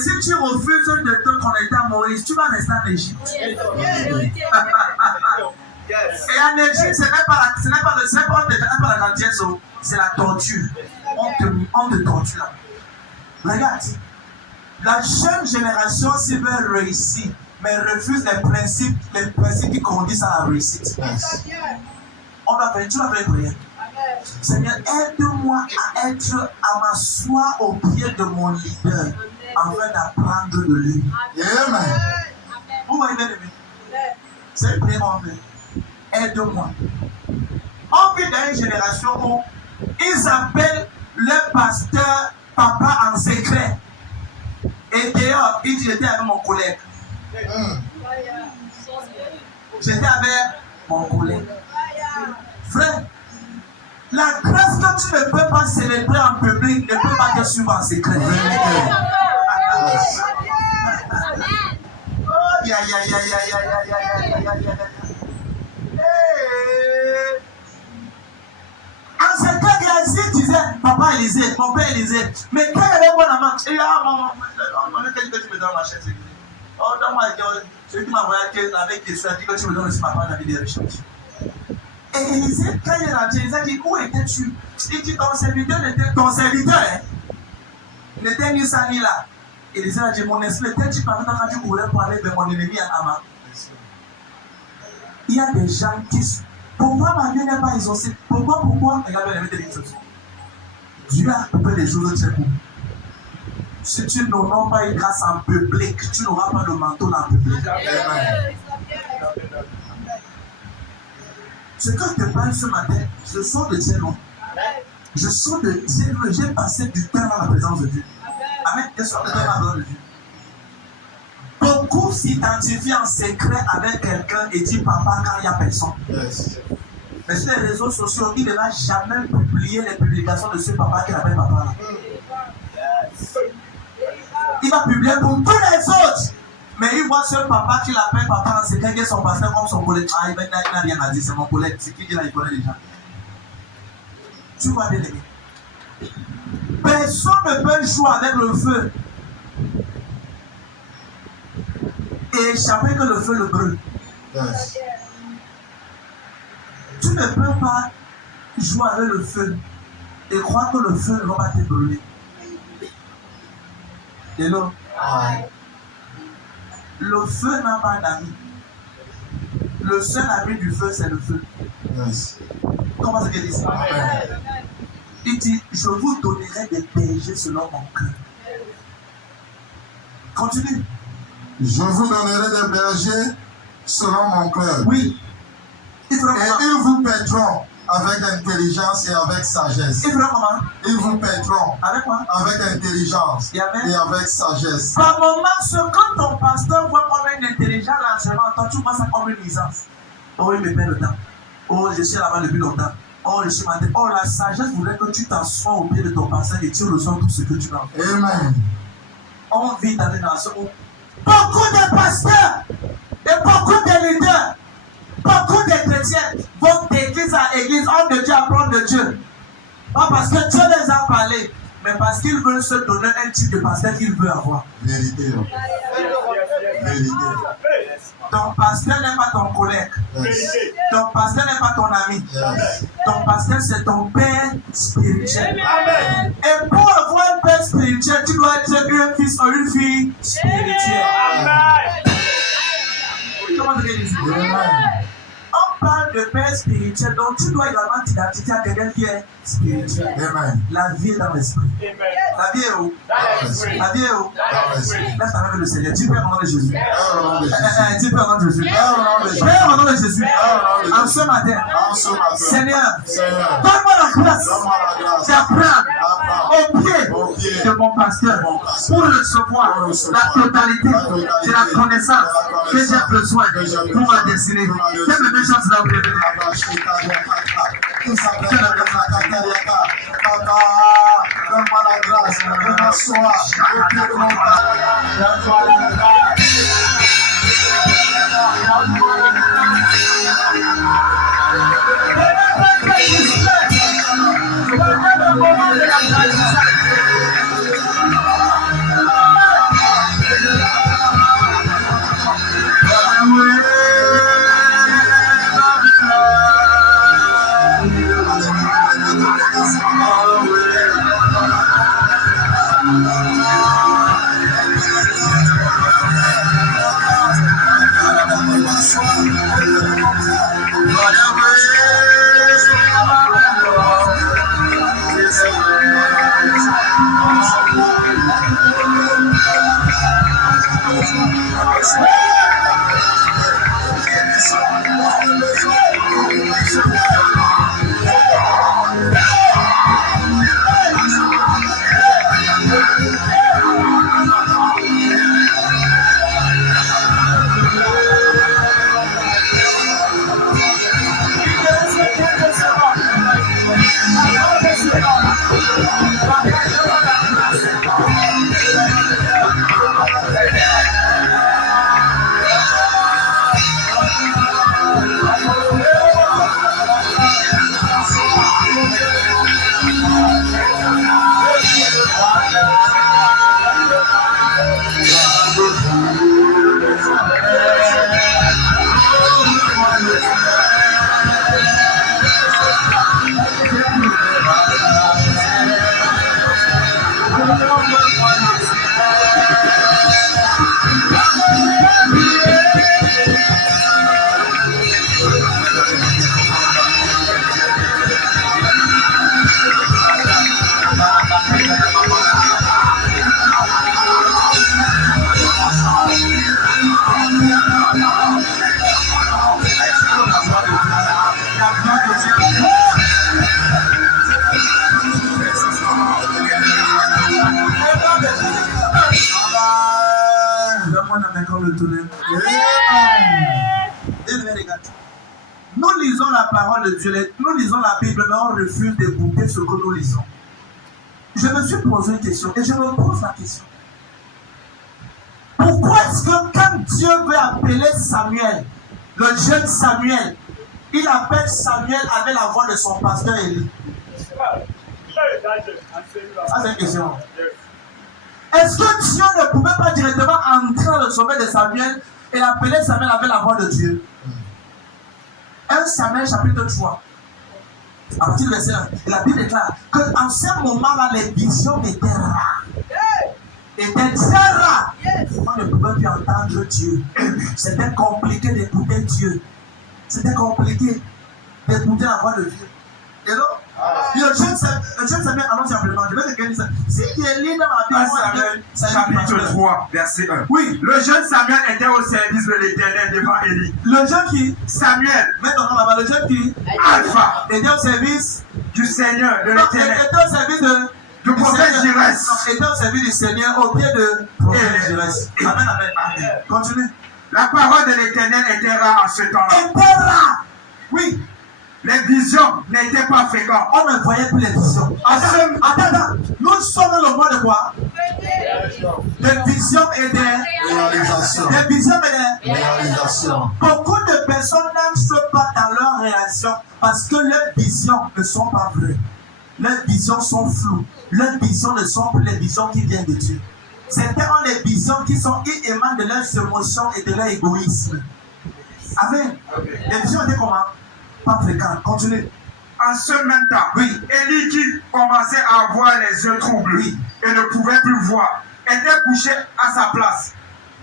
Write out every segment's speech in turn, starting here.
si tu refuses de te connecter à Moïse, tu vas rester en Égypte. Et en Égypte, ce n'est pas la gentillesse, c'est la torture. On te torture. Regarde, la jeune génération, s'ils veulent réussir, mais refuse les principes qui conduisent à la réussite. On va faire, tu vas faire prière. Seigneur, aide-moi à m'asseoir au pied de mon leader afin d'apprendre de lui. Amen. Vous voyez bien aimé. C'est une prière en fait. Aide-moi. On vit dans une génération où ils appellent le pasteur papa en secret. Et d'ailleurs, il dit j'étais avec mon collègue. J'étais avec mon collègue. Frère, la grâce que tu ne peux pas célébrer en public ne peut pas te suivre en secret. En secret, Gazi disait, papa Élisée, mon père Élisée, mais quand il y avait mon amant, il dit, ah maman, quelqu'un que tu me donnes ma chaise. Oh, donne-moi, celui qui m'a envoyé avec des soins, dit que tu me donnes aussi ma part David des richesses. Et Élisée, quand il est rentré, il a dit, où étais-tu? Il dit, ton serviteur n'était ni ça ni là. Élisée a dit, mon esprit était-tu parmi quand tu voulais parler de mon ennemi à Ama? Il y a des gens qui... Pourquoi ma vie n'est pas exaucée? Pourquoi? Regarde bien les choses. Dieu a coupé les choses de très court. Si tu n'honores pas une grâce en public, tu n'auras pas de manteau en public. Amen. Ce que je te parle ce matin, je sors de très loin. Je sors de très loin. J'ai passé du temps dans la présence de Dieu. Amen. Je sors de temps dans la présence de Dieu. Beaucoup s'identifient en secret avec quelqu'un et disent papa quand il n'y a personne. Yes. Mais sur les réseaux sociaux, il ne va jamais publier les publications de ce papa qui appelle papa là. Yes. Il va publier pour tous les autres. Mais il voit ce papa qui l'appelle papa, c'est quelqu'un qui est son pasteur comme son collègue. Ah, il n'a rien à dire, c'est mon collègue. C'est qui dit là, il connaît déjà. Tu vois bien aimé. Personne ne peut jouer avec le feu et échapper que le feu le brûle. Yes. Tu ne peux pas jouer avec le feu et croire que le feu ne va pas te brûler. Hello? Le feu n'a pas d'amis. Le seul ami du feu, c'est le feu. Yes. Comment c'est qu'il dit ça? Il dit, je vous donnerai des bergers selon mon cœur. Continue. Je vous donnerai des bergers selon mon cœur. Oui. Et ils vous paîtront avec intelligence et avec sagesse. Ils vous paîtront avec quoi? Avec intelligence et avec sagesse. Par moment, ce que ton pasteur voit comme une intelligence l'enseignement, toi tu vois ça comme une nuisance. Oh, il me perd le temps. Oh, je suis là-bas depuis longtemps. Oh, je suis matin. Oh, la sagesse voudrait que tu t'assoies au pied de ton pasteur et tu reçois tout ce que tu as. Amen. On vit dans une nation où beaucoup de pasteurs et beaucoup de leaders, beaucoup de chrétiens vont d'église à église, homme de Dieu, apprendre de Dieu. Pas parce que Dieu les a parlé, mais parce qu'ils veulent se donner un type de pasteur qu'ils veulent avoir. Vérité. Vérité. Ton pasteur n'est pas ton collègue. Yes. Ton pasteur n'est pas ton ami. Yes. Ton pasteur, c'est ton père spirituel. Amen. Et pour avoir un père spirituel, tu dois être un fils ou une fille spirituelle. Amen. Comment vous dire? On parle de père spirituel, donc tu dois également t'identifier à quelqu'un qui est spirituel. Amen. La vie est dans l'esprit. La vie est où? La vie est où? Laisse ta main le Seigneur. Dis Père au nom de Jésus. Dis Père au nom de Jésus. Père au nom de Jésus. En ce matin, Seigneur, donne-moi la grâce d'apprendre au pied de mon pasteur pour recevoir la totalité de la connaissance que j'ai besoin pour ma destinée. Quelle même chose là où je donne-moi la grâce de m'asseoir au pied de mon pasteur. Nous lisons la parole de Dieu, nous lisons la Bible, mais on refuse d'écouter ce que nous lisons. Je me suis posé une question et je me pose la question. Pourquoi est-ce que quand Dieu veut appeler Samuel, le jeune Samuel, il appelle Samuel avec la voix de son pasteur Élie? Ça, c'est une question. Est-ce que Dieu ne pouvait pas directement entrer dans le sommet de Samuel et appeler Samuel avec la voix de Dieu? 1 Samuel chapitre 3. À partir du verset 1, la Bible déclare qu'en ce moment-là, les visions étaient rares. Étaient très rares. On ne pouvait plus entendre Dieu. C'était compliqué d'écouter Dieu. C'était compliqué d'écouter la voix de Dieu. Et donc, le jeune Samuel annonce simplement, je vais te dire ça. Si tu es lié dans la Bible, chapitre 3, verset 1. Oui. Le jeune Samuel était au service de l'Éternel devant Élie. Le jeune qui? Samuel. Maintenant, là-bas, le jeune qui? Alpha. Était au service du Seigneur, de l'Éternel. Était au service du prophète Jirès. Était au service du Seigneur au pied de prophète Jirès. Amen, amen. Continue. La parole de l'Éternel était rare en ce temps-là. Était rare. Oui. Les visions n'étaient pas fréquentes. On ne voyait plus les visions. Attends. Nous sommes dans le mois de quoi? Des visions et des réalisations. Des visions et des réalisations. Beaucoup de personnes n'entrent pas dans leur réalisation parce que leurs visions ne sont pas vraies. Leurs visions sont floues. Leurs visions ne sont plus les visions qui viennent de Dieu. Certains ont des visions qui émanent de leurs émotions et de leur égoïsme. Amen. Les visions étaient comment? Pas fréquentes. Continue. En ce même temps, oui. Élie qui commençait à avoir les yeux troublés, oui, et ne pouvait plus voir, était couché à sa place.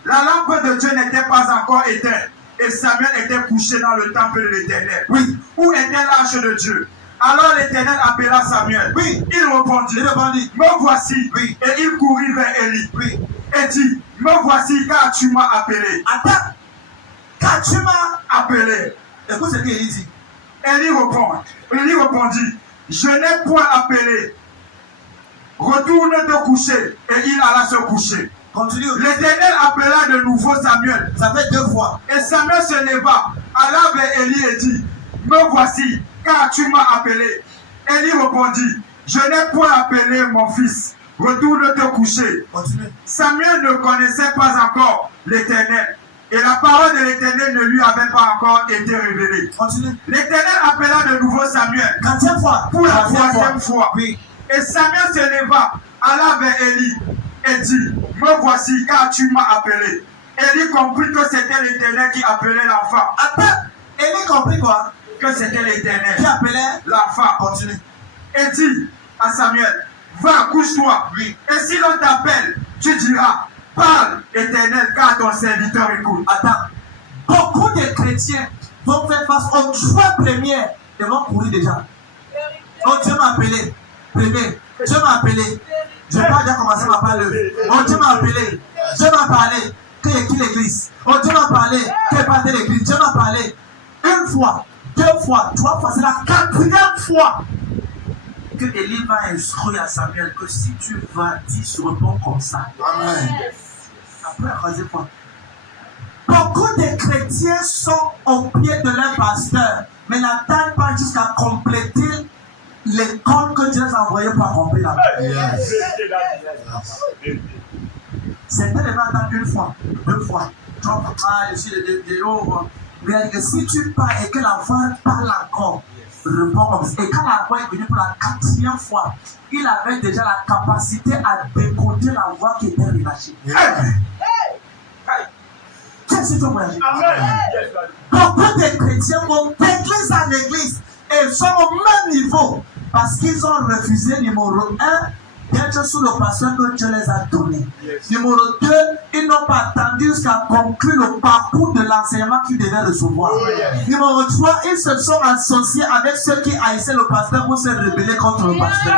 La lampe de Dieu n'était pas encore éteinte et Samuel était couché dans le temple de l'Éternel. Oui. Où était l'arche de Dieu? Alors l'Éternel appela Samuel. Oui. Il répondit, me voici. Oui. Et il courut vers Élie. Oui. Et dit, me voici car tu m'as appelé. Attends. Car tu m'as appelé. Écoute ce qu'Élie dit. Élie répondit, je n'ai point appelé. Retourne te coucher. Et il alla se coucher. Continue. L'Éternel appela de nouveau Samuel. Ça fait 2 fois. Et Samuel se leva, alla vers Élie et dit, me voici, car tu m'as appelé. Élie répondit, je n'ai point appelé mon fils. Retourne te coucher. Continue. Samuel ne connaissait pas encore l'Éternel. Et la parole de l'Éternel ne lui avait pas encore été révélée. Continue. L'Éternel appela de nouveau Samuel. 4e fois. Pour la 3e fois. Oui. Et Samuel se leva, alla vers Élie et dit, me voici car tu m'as appelé. Élie comprit que c'était l'Éternel qui appelait l'enfant. Attends. Élie comprit quoi? Que c'était l'Éternel qui appelait l'enfant. Continue. Et dit à Samuel, Va, couche-toi. Et si l'on t'appelle, tu diras, parle, Éternel, car ton serviteur écoute. Attends. Beaucoup de chrétiens vont faire face aux 3 premières et vont courir déjà. Oh, Dieu m'a appelé. Premier, Dieu m'a appelé. Je n'ai pas déjà commencé ma parole. Oh, Dieu m'a appelé. Dieu m'a parlé. Qui est qui l'église? Oh, Dieu m'a parlé. Qui est pas de l'église? Dieu m'a parlé. 1 fois, 2 fois, 3 fois. C'est la 4e fois que Élie va instruire à Samuel que si tu vas, dis je réponds comme ça. Amen. Après, la 3e fois. Beaucoup de chrétiens sont au pied de leur pasteur, mais n'attendent pas jusqu'à compléter l'école que Dieu les a envoyé pour accomplir la Yes. Certains les vont attendre 1 fois, 2 fois, 3 fois. Ah, je suis de haut. Mais si tu parles et que l'enfant parle encore, réponds comme ça. Et quand l'enfant est venu pour la 4e fois, il avait déjà la capacité à décoder la voix qui était relâchée. Qu'est-ce que tu veux dire? Beaucoup de chrétiens vont d'église en église et sont au même niveau parce qu'ils ont refusé, numéro 1, d'être sous le pasteur que Dieu les a donné. Numéro 2, ils n'ont pas attendu jusqu'à conclure le parcours de l'enseignement qu'ils devaient recevoir. Numéro 3, ils se sont associés avec ceux qui haïssaient le pasteur pour se rebeller contre le pasteur.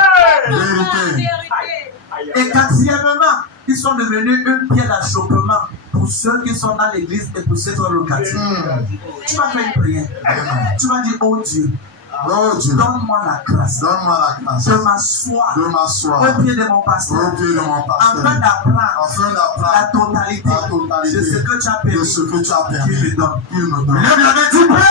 Et 4e, ils sont devenus une pierre d'achoppement pour ceux qui sont dans l'église et pour ceux qui sont locatifs. Tu vas faire une prière. Tu vas dire, oh Dieu, Oh Dieu, donne-moi la grâce donne-moi la grâce de m'asseoir de m'asseoir au pied de mon pasteur au pied de mon pasteur afin d'apprendre afin la d'apprendre totalité la totalité de ce que tu as de permis ce que tu as qu'il permis me donne. qu'il me donne. Lève la main, tu pries.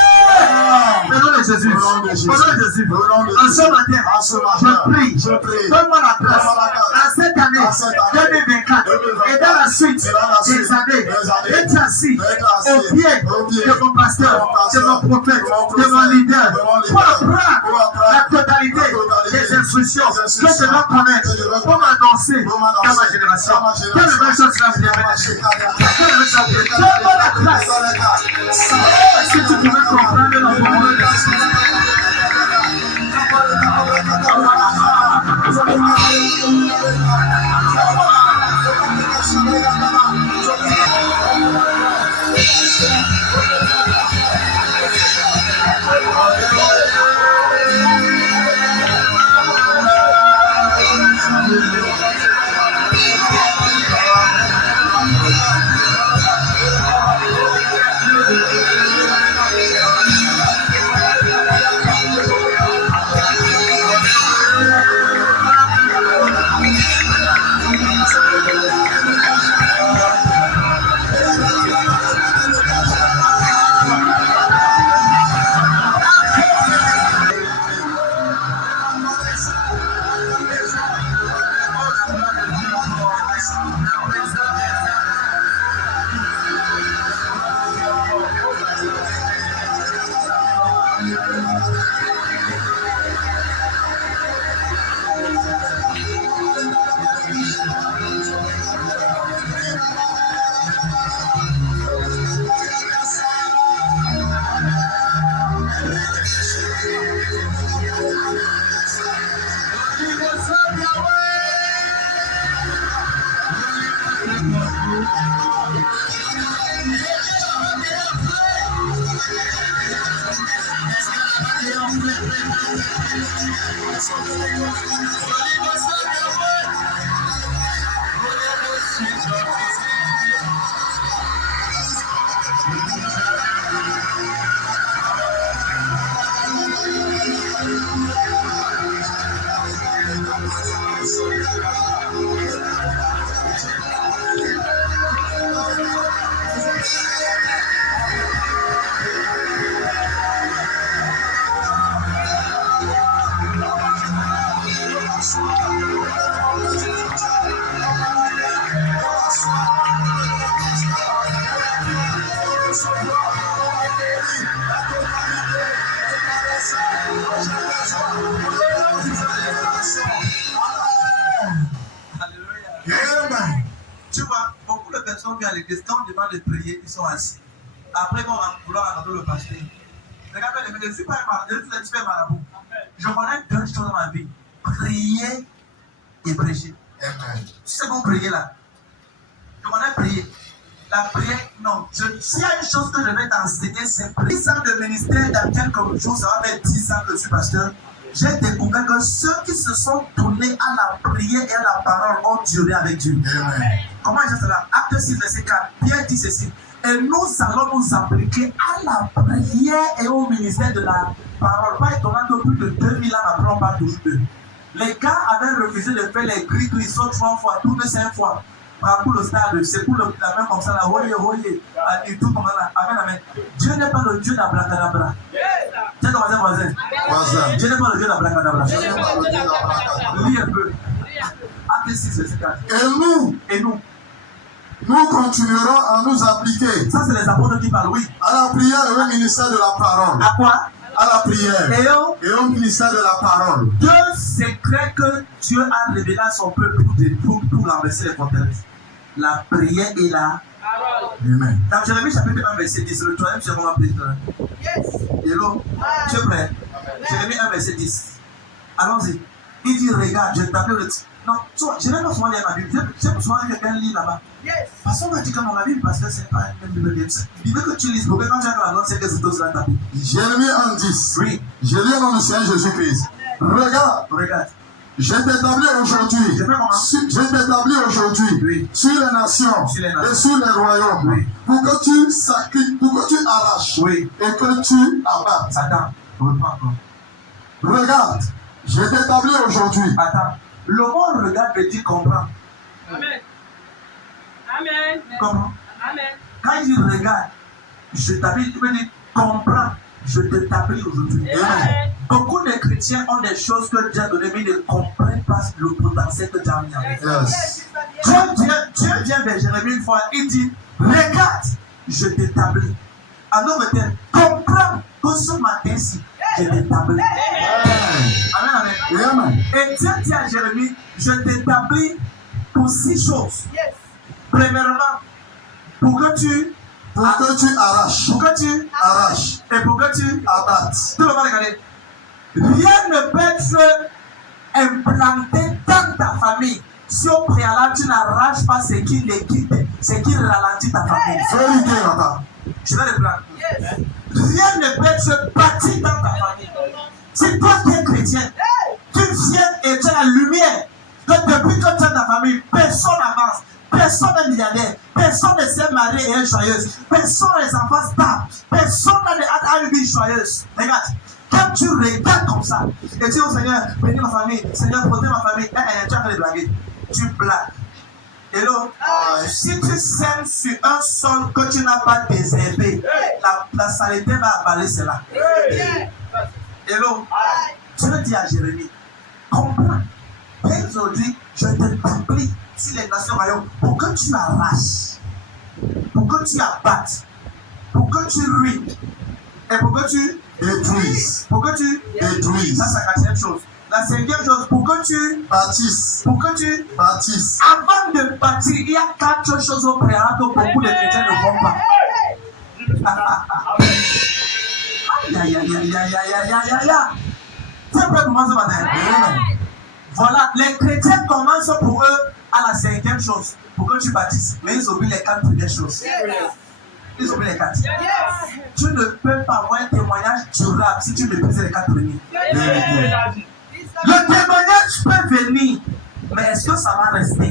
Au nom de Jésus. Au nom de Jésus. Au nom de Jésus. Au nom de En Jésus. ce matin, En ce matin, je prie. je prie. Donne-moi la grâce. Donne-moi la grâce. À cette année, À cette année, 2024, et dans la suite et dans la suite des années, des années, d'être assis d'être assis au pied au pied de mon pasteur, de mon prophète, de mon leader, pour apprendre la totalité des instructions que je dois connaître pour m'annoncer dans ma génération. Quelle belle chose cela vous dit. Quelle belle chose. Donne-moi la grâce. Est-ce que tu pouvais comprendre la parole? Tu vois, beaucoup de personnes viennent à l'église, quand on demande de prier, ils sont assis. Après, on va vouloir attendre le pasteur. Regardez, je ne suis pas un marabout. Je connais 2 choses dans ma vie. Prier et prêcher. Amen. Tu sais qu'on priait là. On a prié. La prière, non. S'il y a une chose que je vais t'enseigner, c'est 10 ans de ministère. Dans quelques jours, ça va faire 10 ans que je suis pasteur. J'ai découvert que ceux qui se sont tournés à la prière et à la parole ont duré avec Dieu. Amen. Comment est-ce cela? Acte 6, verset 4. Pierre dit ceci. Et nous allons nous appliquer à la prière et au ministère de la parole. Pas étonnant que plus de 2000 ans après, on parle toujours d'eux. Les gars avaient refusé de faire les gris, ils sont 3 fois, tous les 5 fois. Pour le stade, c'est pour la main comme ça, là, voyez, et tout comme ça, amen, amen. Dieu n'est pas le Dieu d'abracadabra. Tiens, ton voisin. Dieu n'est pas le Dieu d'abracadabra. Lis un peu. Acte 6, verset 4. Et nous continuerons à nous appliquer. Ça, c'est les apôtres qui parlent, oui. À la prière et au ministère de la parole. À quoi? À la prière et au ministère de la parole. 2 secrets que Dieu a révélés à son peuple pour renverser les forteresses. La prière et la parole. Amen. Dans Jérémie chapitre 1, verset 10, le troisième second appelé. Yes. Hello. Tu es prêt? Jérémie 1, verset 10. Allons-y. Il dit, regarde, je t'appelle le titre. Non, je n'ai pas souvent lire ma Bible. J'ai souvent quelqu'un lit là-bas. Yes. Parce qu'on m'a dit que dans la Bible, parce que c'est pas une Bible. Il veut que tu lises, parce que quand tu as la note, c'est que c'est tout cela ta Bible. Jérémie 1:10. Oui. Je lis au nom du Seigneur Jésus-Christ. Regarde. Je t'établis aujourd'hui sur les nations et sur les royaumes pour que tu sacrifies, pour que tu arraches et que tu abattes. Attends. Regarde, je t'établis aujourd'hui. Attends. Le mot regarde veut dire comprendre. Amen. Amen. Comment? Amen. Quand il dit regarde, je t'établis, tu veux dire comprends. Je t'établis aujourd'hui. Amen. Beaucoup de chrétiens ont des choses que Dieu a données, mais ils ne comprennent pas le potentiel que Dieu a mis en eux. Yes. Dieu vient vers Jérémie une fois, il dit, regarde, je t'établis. Alors, comprends que ce matin-ci, je t'établis. Amen, amen. Amen. Et Dieu dit à Jérémie, je t'établis pour 6 choses. Yes. Premièrement, pour que tu arraches. Pour que tu arraches. Et pour que tu abattes. Tout le monde regarde. Rien ne peut être implanté dans ta famille si au préalable tu n'arraches pas ce qui les quitte, ce qui ralentit ta famille. Vérité, papa. Je vais reprendre. Yes. Rien ne peut être bâti dans ta famille. Si toi qui es chrétien, tu viens et tu as la lumière que depuis que tu es dans ta famille, personne n'avance. Personne n'est milliardaire, personne ne s'est marié et est joyeuse, personne n'a des enfants stables, personne n'a une vie joyeuse. Regarde, quand tu regardes comme ça, et tu dis au Seigneur, bénis ma famille, Seigneur, protège ma famille, tu as fait des blagues, tu blagues. Hello, si tu sèmes sur un sol que tu n'as pas désherbé, la saleté va avaler cela. Hello, Dieu dit à Jérémie, comprends, dès aujourd'hui, je t'établis sur les nations royaumes pour que tu arraches, pour que tu abattes, pour que tu ruines et pour que tu détruises. Pour que tu détruises. Ça, c'est la 4e chose. La 5e chose, pour que tu bâtisses. Pour que tu bâtisses. Avant de bâtir, il y a 4 choses au préalable que beaucoup de chrétiens ne font pas. Aïe, aïe, aïe, aïe, aïe, aïe, aïe, aïe, aïe. C'est prêt pour moi ce matin? Voilà, les chrétiens commencent pour eux à la 5e chose, pour que tu bâtisses. Mais ils oublient les 4 premières choses. Ils oublient les 4. Tu ne peux pas avoir un témoignage durable si tu ne brises les 4 premiers. Le témoignage peut venir, mais est-ce que ça va rester?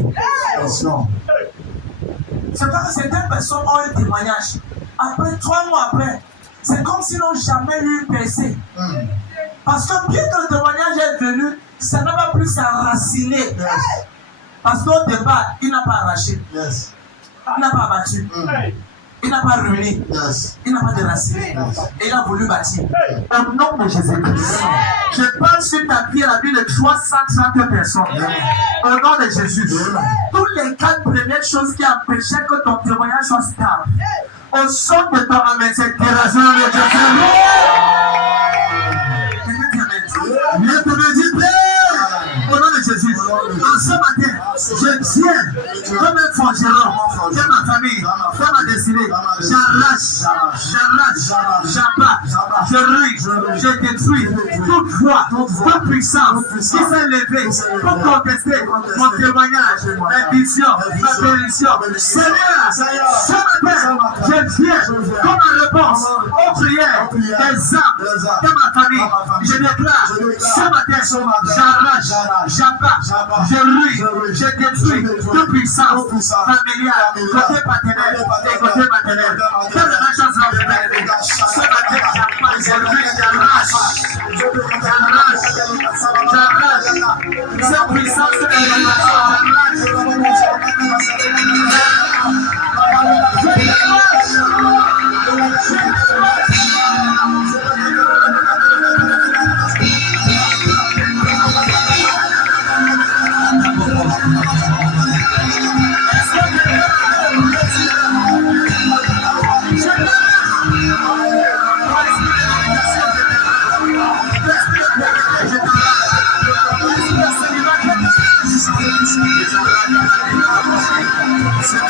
Attention. C'est parce que certaines personnes ont un témoignage. Après, 3 mois après, c'est comme s'ils n'ont jamais eu une percée. Parce que bien que le témoignage est venu, ça n'a pas pu s'enraciner. Parce qu'au départ, il n'a pas arraché. Yes. Il n'a pas abattu. Il n'a pas ruiné. Yes. Il n'a pas déraciné. Et il a voulu bâtir. Au nom de Jésus-Christ. Je parle sur ta vie la vie de 330 personnes. Au nom de Jésus. Toutes les 4 premières choses qui empêchaient que ton témoignage soit stable. Au son de ton amen, c'est terrassé de Jésus. Je te le dis, Père, au nom de Jésus, en ce matin, je tiens comme un forgeron dans ma famille, dans ma destinée. J'arrache, j'abatte, je rue, je détruis toute foi, toute puissance qui s'est levée pour contester mon témoignage, mes visions, ma bénédiction. Seigneur, ce matin, je viens comme une réponse aux prières des âmes de ma famille. Je déclare ce matin, j'arrache, j'abat, je rue, je détruis toute puissance familiale, côté paternel et côté maternel. Quelle est la chance de la paix? Ce matin, j'arrache, cette puissance de C'est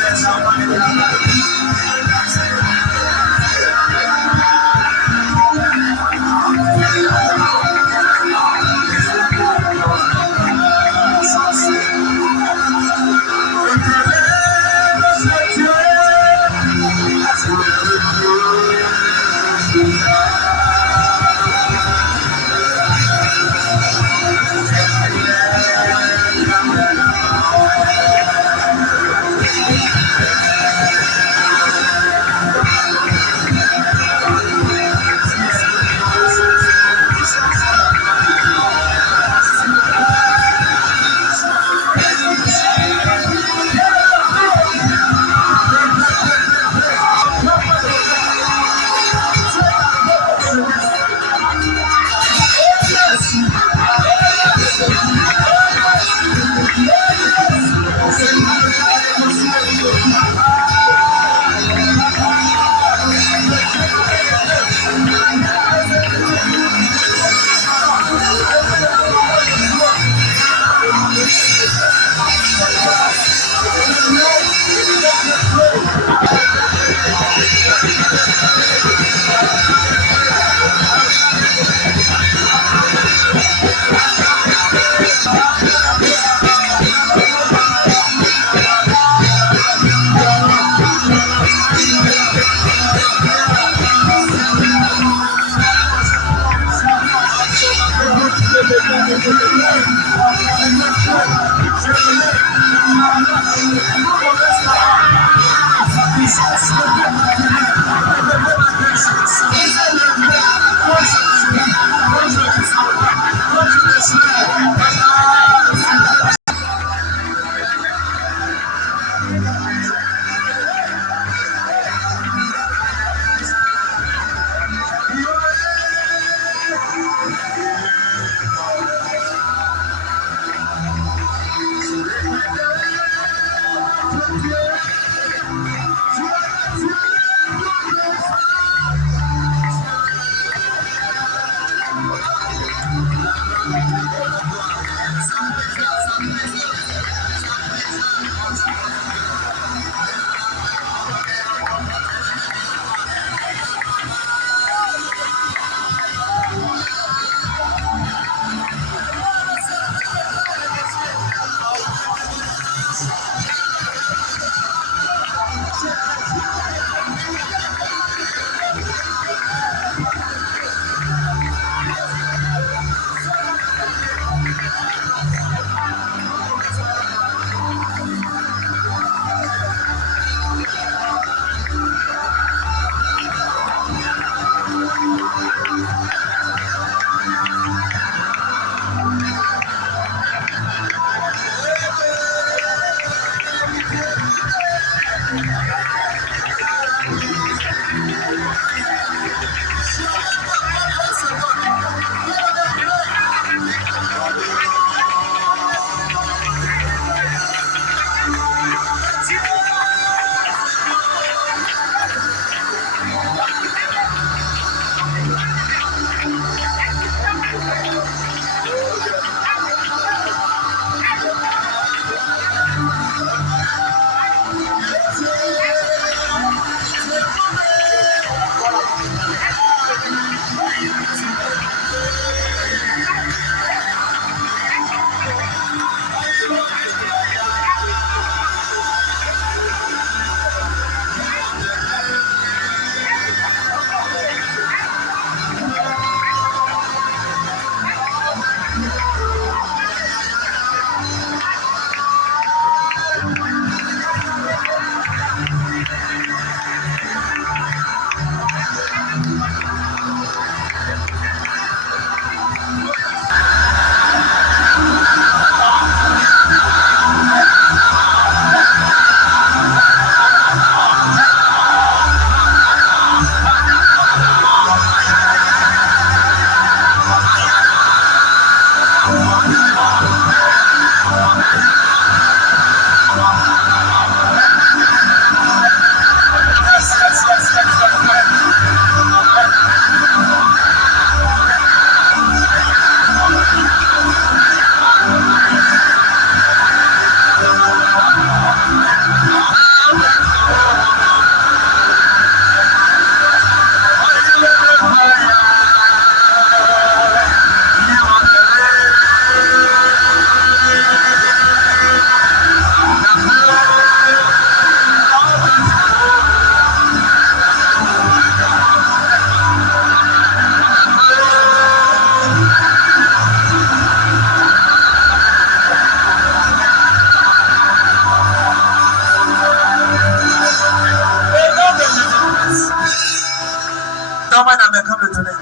Donne-moi un amen comme le tonnerre.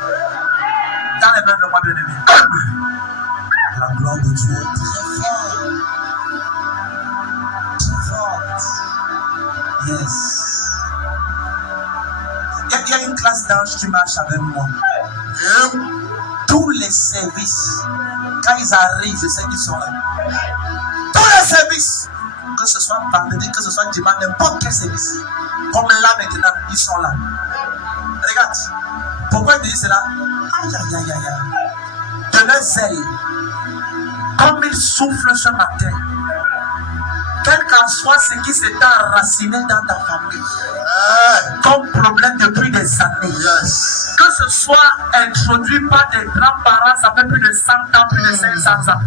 Dans les mains de moi, bien-aimé. La gloire de Dieu est très forte. Très forte. Yes. Il y a une classe d'anges qui marche avec moi. Tous les services, quand ils arrivent, je sais qu'ils sont là. Tous les services, que ce soit vendredi, que ce soit dimanche, n'importe quel service. Comme là maintenant, ils sont là. Regarde. Pourquoi je dis cela? Aïe, aïe, aïe, aïe. De leur zèle. Comme ils soufflent ce matin. Quel qu'en soit ce qui s'est enraciné dans ta famille. Comme problème depuis des années. Yes. Que ce soit introduit par des grands-parents, ça fait plus de 100 ans, plus de 500 ans.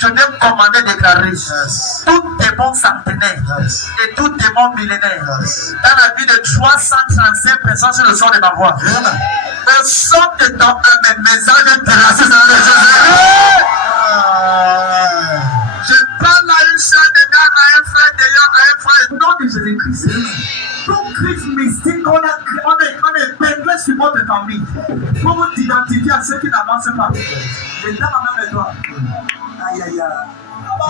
Je n'ai commandé déclarer. Yes. Tout démon centenaire Yes. et tout démon millénaire Yes. dans la vie de 335 personnes sur le son de ma voix. Amen. Le son de ton amen, message de terrasse dans le Jésus. Je parle à une soeur dedans, à un frère d'ailleurs, à un frère. Au nom de Jésus-Christ. Tout Christ mystique, on est épinglé sur votre famille. Pour vous identifier à ceux qui n'avancent pas. Je donne la main de toi. Aïe, aïe, aïe.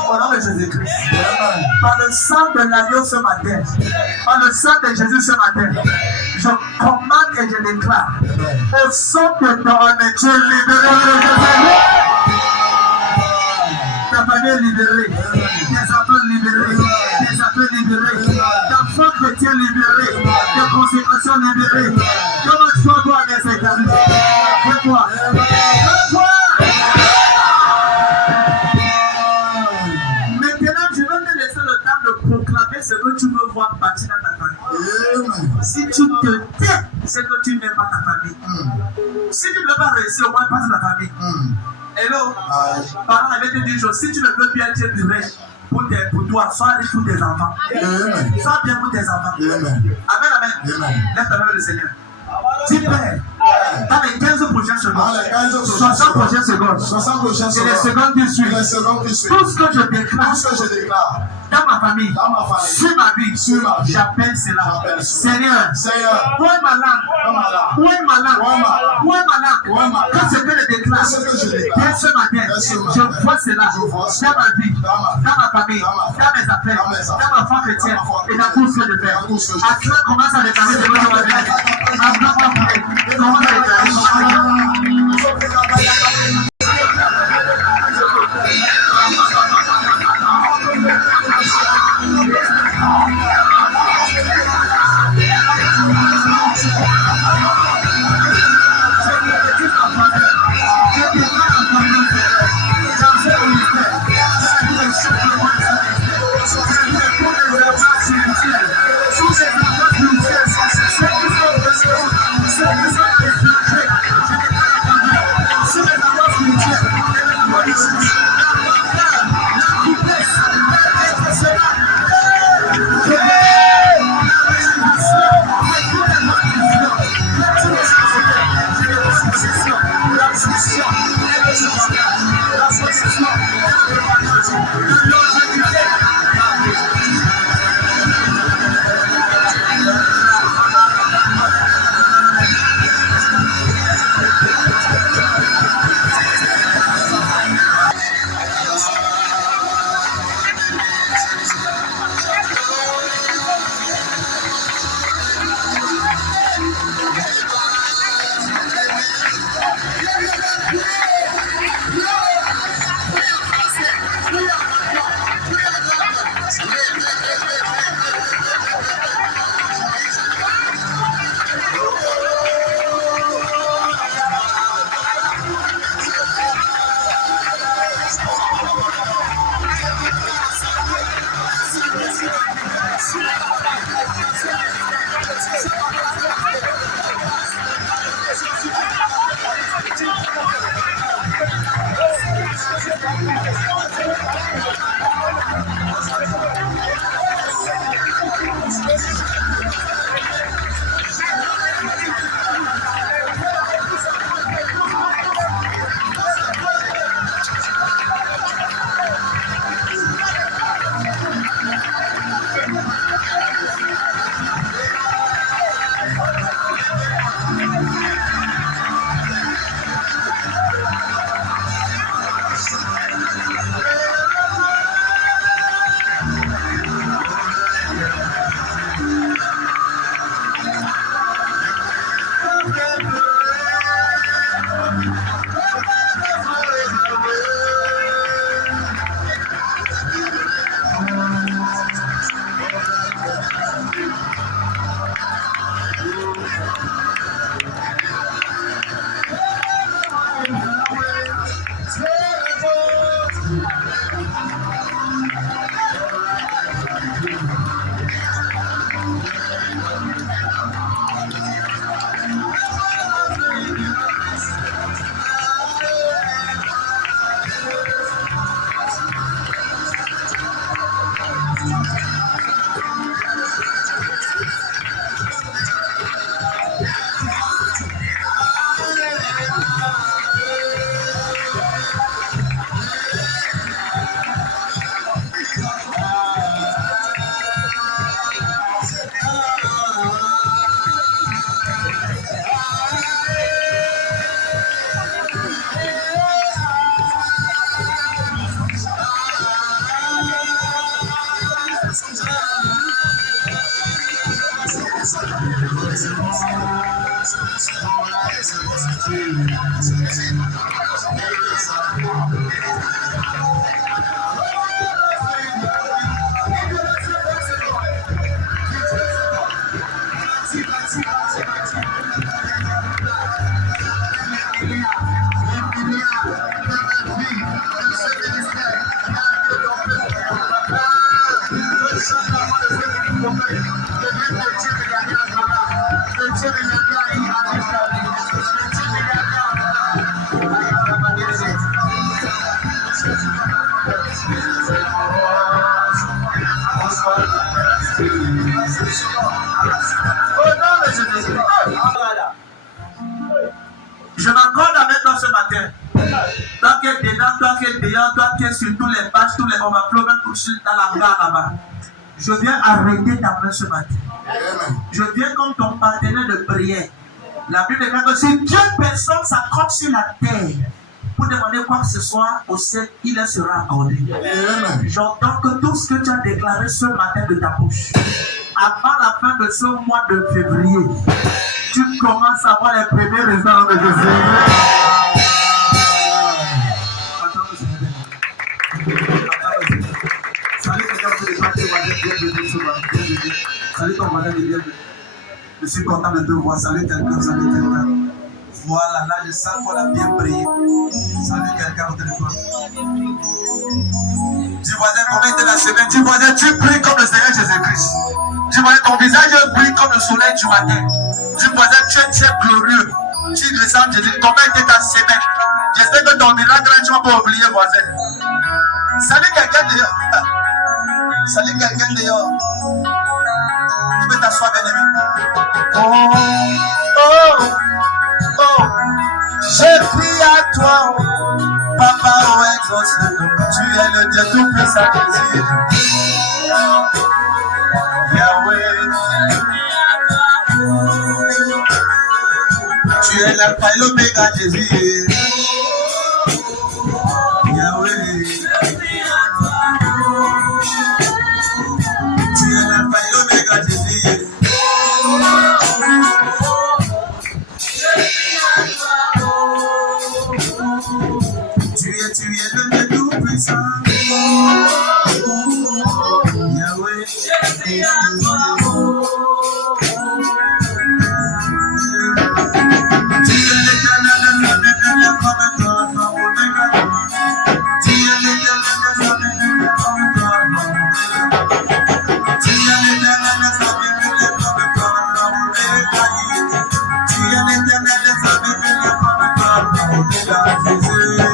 Au nom de Jésus-Christ. Par le sang de l'agneau ce matin, par le sang de Jésus ce matin, je commande et je déclare au son de ton âme, tu es libéré. Ta famille est libérée, tes enfants libérés, tes affaires libérées, ta foi chrétienne libérée, tes consécrations libérées. Comment toi avec ces amis? Fais-toi. Maintenant, je vais te laisser le temps de proclamer ce que tu veux voir bâtir dans ta famille. Si tu te tais, c'est que tu n'aimes pas ta famille. Si tu ne veux pas réussir, au moins passe ta famille. Hello. Parents avait dit une chose, si tu ne veux bien être du riche pour toi, sois riche pour tes enfants. Sois bien pour tes enfants. Amen, amen. Lève ta main le Seigneur. Dis Père, dans les 15 prochaines secondes, 60 prochaines secondes, et les secondes qui suivent, tout ce que je déclare dans ma famille, sur ma vie, j'appelle cela. Seigneur, où est ma langue? Où est ma langue? Où est ma langue? Quand je peux le déclarer, dès ce matin, je vois cela dans ma vie, dans ma famille, dans mes affaires, dans ma foi chrétienne et dans tout ce que je fais. Acclame commence à déclarer ce que je vais faire. Acclame commence à déclarer ce que je vais faire. Je Je m'accorde avec toi ce matin. Toi qui es dedans, toi qui es dehors, toi qui es sur tous les pages, tous les overflows, même dans la gare là-bas. Je viens arrêter ta main ce matin. Je viens comme ton partenaire de prière. La Bible dit que si Dieu personne s'accroche sur la terre pour demander quoi que ce soit au ciel, il leur sera accordé. J'entends que tout ce que tu as déclaré ce matin de ta bouche, avant la fin de ce mois de février, tu commences à voir les premiers résultats de Jésus. Salut ton voisin de bienvenue. Je suis content de te voir. Salut quelqu'un, salut quelqu'un. Voilà, là je sens qu'on a bien brillé. Salut quelqu'un autour de toi. Dis voisin, comment était la semaine? Dis voisin, tu brilles comme le Seigneur Jésus-Christ. Dis voisin, ton visage brille comme le soleil du matin. Dis voisin, tu es très glorieux. Tu ressembles Jésus. Comment était ta semaine? J'espère que ton miracle, tu ne vas pas oublier, voisin. Salut quelqu'un dehors. Salut quelqu'un dehors. Tu peux t'asseoir, bien-aimé. Oh, j'ai pris à toi, Papa, oh, exauce-nous. Tu es le Dieu tout-puissant, Jésus. Yahweh, tu es l'alpha et l'oméga, Jésus. Yahweh, tu es l'alpha et l'oméga, Jésus. Tu es le Dieu tout-puissant. Yahweh, tu es l'éternel de sa Bible comme toi, non, Omega. Tu es l'éternel de sa Bible comme toi, non, Omega. Tu es l'éternel de sa Bible comme toi, non, Omega. Tu es l'éternel de sa Bible comme toi, non, Omega, Jésus.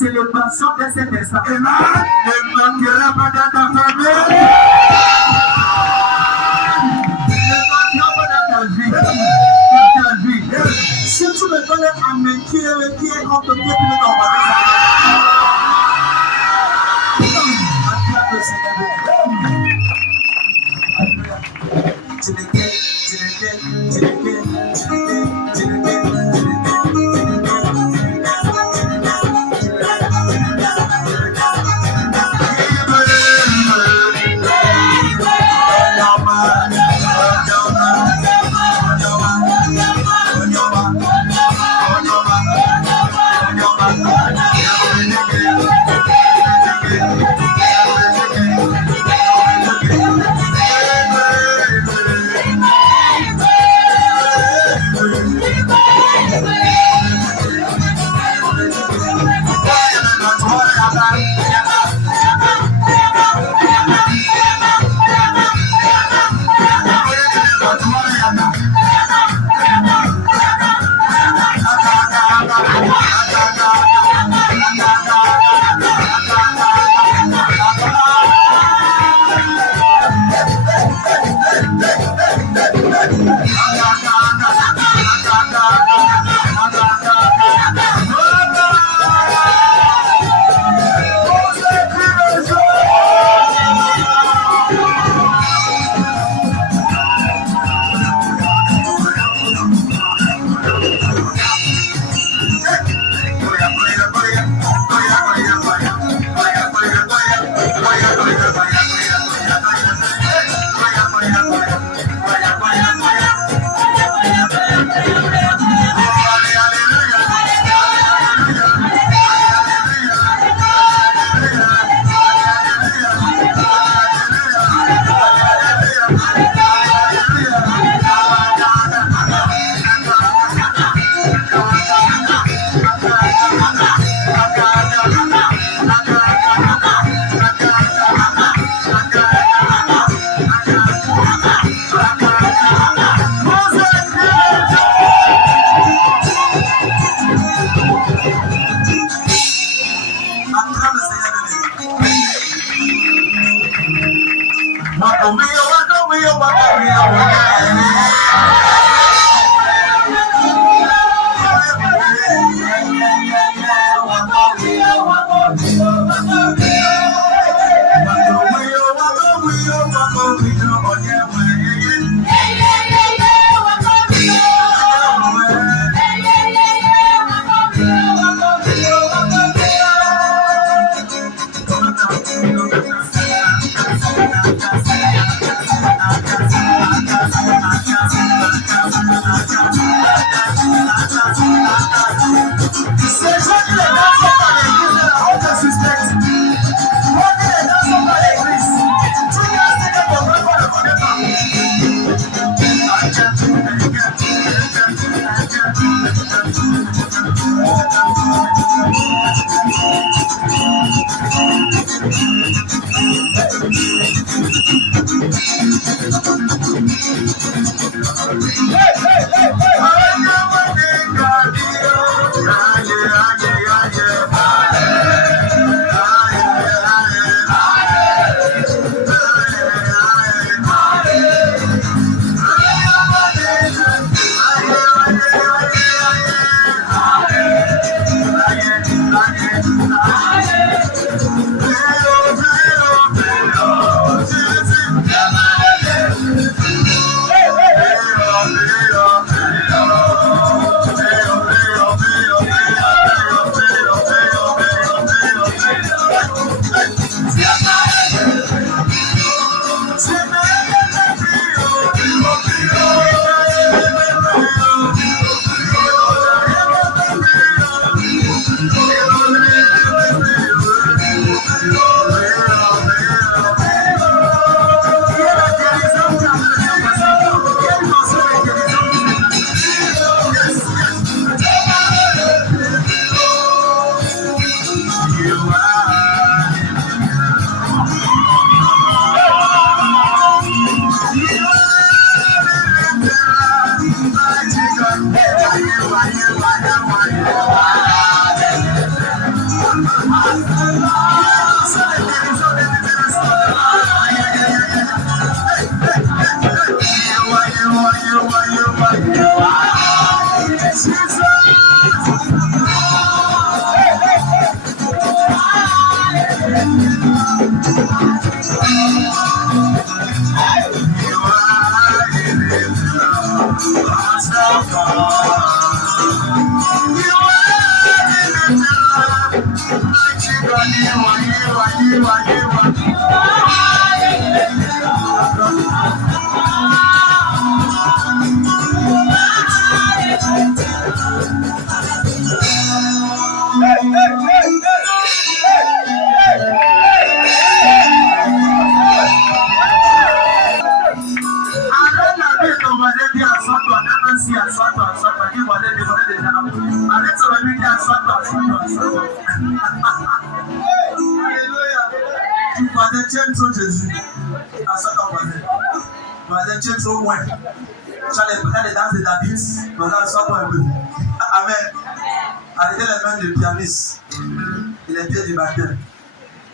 Célébration de cet instant. Ne manquera pas dans ta famille. Ne manquera pas dans ta vie. Si tu me donnes un amen qui est contre Dieu, tu me donnes. Acclame le Seigneur.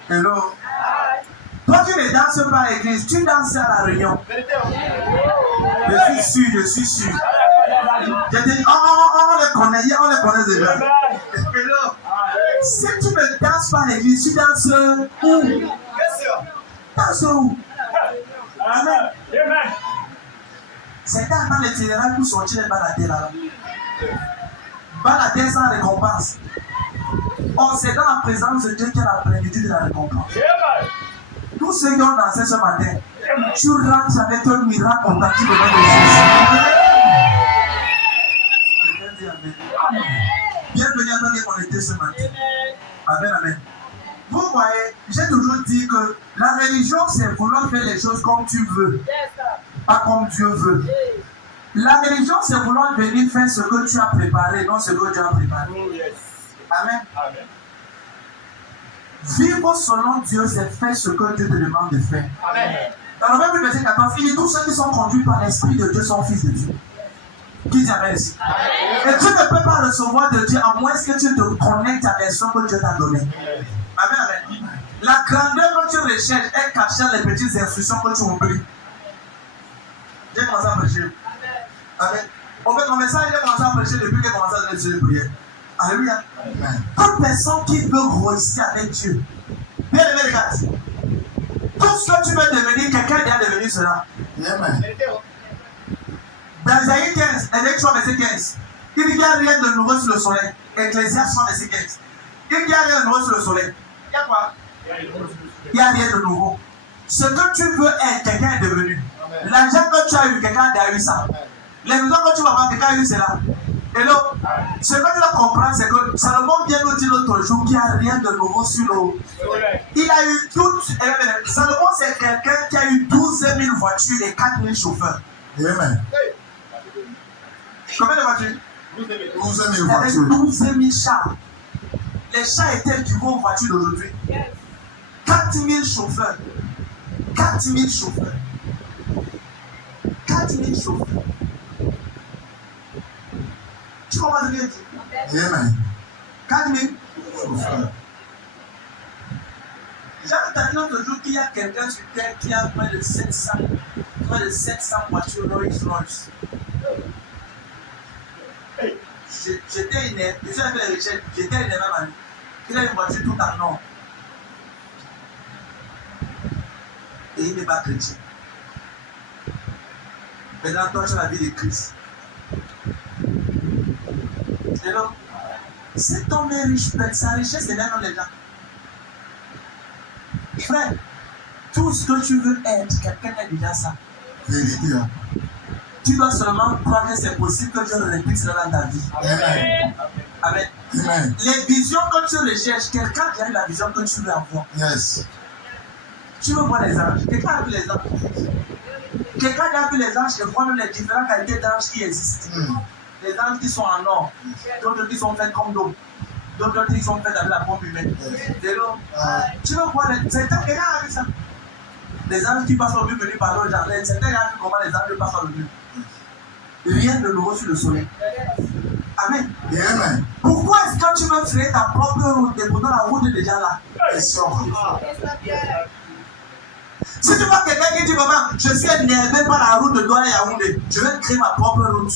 Hello. Toi qui ne danses pas à l'église, tu danses à la réunion. Je suis sûr. On les connaît déjà. Hello. Si tu ne danses pas à l'église, tu danses où? Danses où? Amen. C'est dans l'itinéraire pour sortir les baladés là. Baladés sans récompense. Or, c'est dans la présence de Dieu qu'il y a la plénitude de la récompense. Tous ceux qui ont dansé ce matin, tu rentres avec un miracle compatible dans le Jésus. Bienvenue à toi qui est connecté ce matin. Amen, amen. Vous voyez, j'ai toujours dit que la religion, c'est vouloir faire les choses comme tu veux, pas comme Dieu veut. La religion, c'est vouloir venir faire ce que tu as préparé, non ce que Dieu a préparé. Amen. Vivre selon Dieu, c'est faire ce que Dieu te demande de faire. Amen. Dans le même verset 14, il dit tous ceux qui sont conduits par l'Esprit de Dieu sont fils de Dieu. Qui dit Amen ici? Et tu ne peux pas recevoir de Dieu à moins que tu te connectes à l'action que Dieu t'a donnée. Amen, amen. La grandeur que tu recherches est caché dans les petites instructions que tu oublies. J'ai commencé à prêcher. Amen. En fait, mon message, j'ai commencé à prêcher depuis que j'ai commencé à donner de prière. Alléluia. Toute personne qui veut grossir avec Dieu, bien aimé, regarde. Tout ce que tu veux devenir, quelqu'un est déjà devenu cela. Amen. Dans Isaïe 15, Ézéchiel 3, verset 15, il n'y a rien de nouveau sur le soleil. Ecclésiaste 3, verset 15. Il n'y a rien de nouveau sur le soleil. Il y a quoi? Il n'y a rien de nouveau. Ce que tu veux être, quelqu'un est devenu. L'argent que tu as eu, quelqu'un a eu ça. Les maisons que tu vas avoir, quelqu'un a eu cela. Et donc, ce que tu dois comprendre, c'est que Salomon vient nous dire l'autre jour qu'il n'y a rien de nouveau sur l'eau. Il a eu toutes. Salomon, c'est quelqu'un qui a eu 12 000 voitures et 4 000 chauffeurs. Amen. Combien de voitures? 12 000 Il y avait voitures. 12 000 chars. Les chars étaient du gros voitures d'aujourd'hui. 4 000 chauffeurs. 4 000 chauffeurs. 4 000 chauffeurs. Tu comprends ce que je dis? Amen. 4 000 Chauffeur. J'ai entendu l'autre jour qu'il y a quelqu'un sur terre qui a près de 700 voitures Rolls-Royce. J'étais énervé, j'ai fait les recherches, j'étais énervé même. Il a une voiture tout en or. Et il n'est pas chrétien. Maintenant, toi, tu as la vie de Christ. Et donc, cet homme est riche, sa richesse est même dans les gens. Frère, tout ce que tu veux être, quelqu'un a déjà ça. Vérité. Tu dois seulement croire que c'est possible que Dieu le réplique cela dans ta vie. Amen. Amen. Amen. Les visions que tu recherches, quelqu'un qui a eu la vision que tu veux avoir. Yes. Tu veux voir les anges. Quelqu'un a vu les anges. Quelqu'un a vu les anges et voit même les différentes qualités d'anges qui existent. Les anges qui sont en or, d'autres qui sont faits comme d'eau, d'autres qui sont faits avec la pompe humaine. De l'eau. Tu veux voir les. Quelqu'un a vu ça. Les anges qui passent au mieux venus par le jardin. Certains ont vu comment les anges passent au mieux. Rien de nouveau sur le soleil. Amen. Amen. Pourquoi est-ce que tu veux créer ta propre route et pourtant la route est déjà là? Question. Si tu vois quelqu'un qui dit maman, je suis énervé par la route de Douala Yaoundé, je vais créer ma propre route.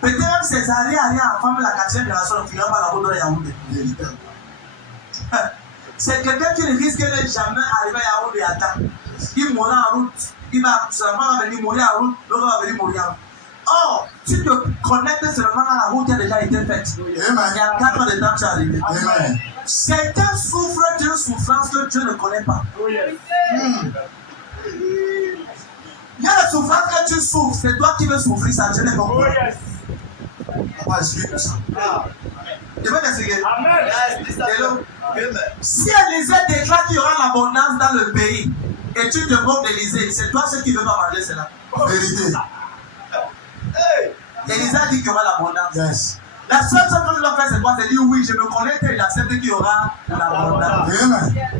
Peut-être même Césarée arrive en femme de la 4e génération qui va par la route de Yaoundé. Vérité. C'est quelqu'un qui ne risque de jamais arriver à Yaoundé à temps. Il mourra en route, il va seulement venir mourir en route, l'autre va venir mourir en route. Or, tu te connectes seulement à la route qui a déjà été faite. Amen. Il y a 4 ans de temps que tu es arrivé. Amen. Certains souffrent d'une souffrance que Dieu ne connaît pas. Il y a la souffrance que tu souffres, c'est toi qui veux souffrir, ça Dieu n'est pas pour. On va expliquer ça. Je vais t'expliquer. Si Élisée déclare qu'il y aura l'abondance dans le pays, et tu te moques d'Élisée, c'est toi ceux qui ne veulent pas manger cela. Vérité. Élisée dit qu'il y aura l'abondance. Yes. La seule chose que je dois faire, c'est quoi? C'est dire oui, je me connais et j'accepte qu'il y aura l'abondance. Amen.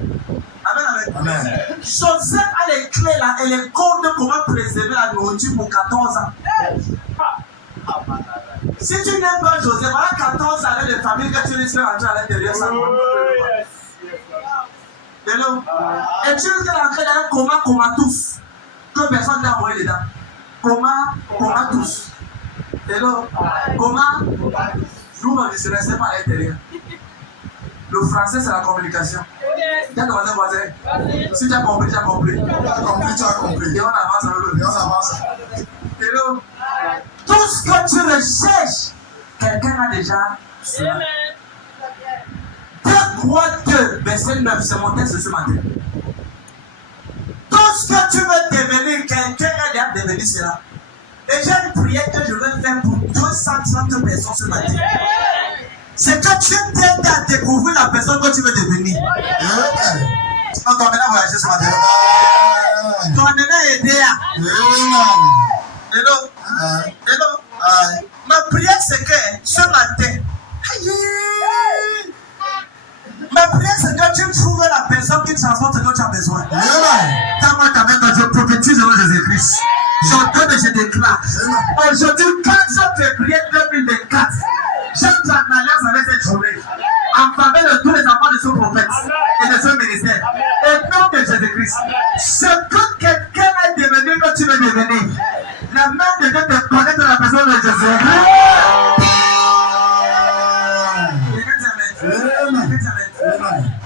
Amen, amen. Amen. Joseph a les clés là et les codes de comment préserver la nourriture pour 14 ans. Si tu n'aimes pas Joseph, voilà 14 années de famille que tu risques de rentrer à l'intérieur sans hello. Et tu risques d'entrer dans un coma tous. Que personne n'a envoyé dedans. Coma tous. Hello. Coma. Nous, on ne se reste pas à l'intérieur. Le français, c'est la communication. Tu as demandé voisin. Si tu as compris, tu as compris. Tu as compris, tu as compris. Et on avance avec le Et on avance. hello. Tout ce que tu recherches, quelqu'un a déjà cela. 2 Rois 2, verset 9, c'est mon texte ce matin. Tout ce que tu veux devenir, quelqu'un a déjà devenu cela. Et j'ai une prière que je vais faire pour 230 personnes ce matin. C'est que tu t'aides à découvrir la personne que tu veux devenir. Amen. Ton nez a voyagé ce matin. Ton nez a aidé à. Amen. Hello. Hello. Ma prière c'est que ce matin, ma prière c'est que tu trouves la personne qui transporte ce que tu as besoin. Amen. Quand moi ta main, je prophétise au Jésus-Christ. J'entends et je déclare. Aujourd'hui, 15 jours de prière 2024, j'entre en alliance avec cette journée en faveur de tous les enfants de ce prophète et de ce ministère. Et non de Jésus-Christ. Ce que quelqu'un est devenu, que tu veux devenir. La main de Dieu te connaît dans la personne de Jésus.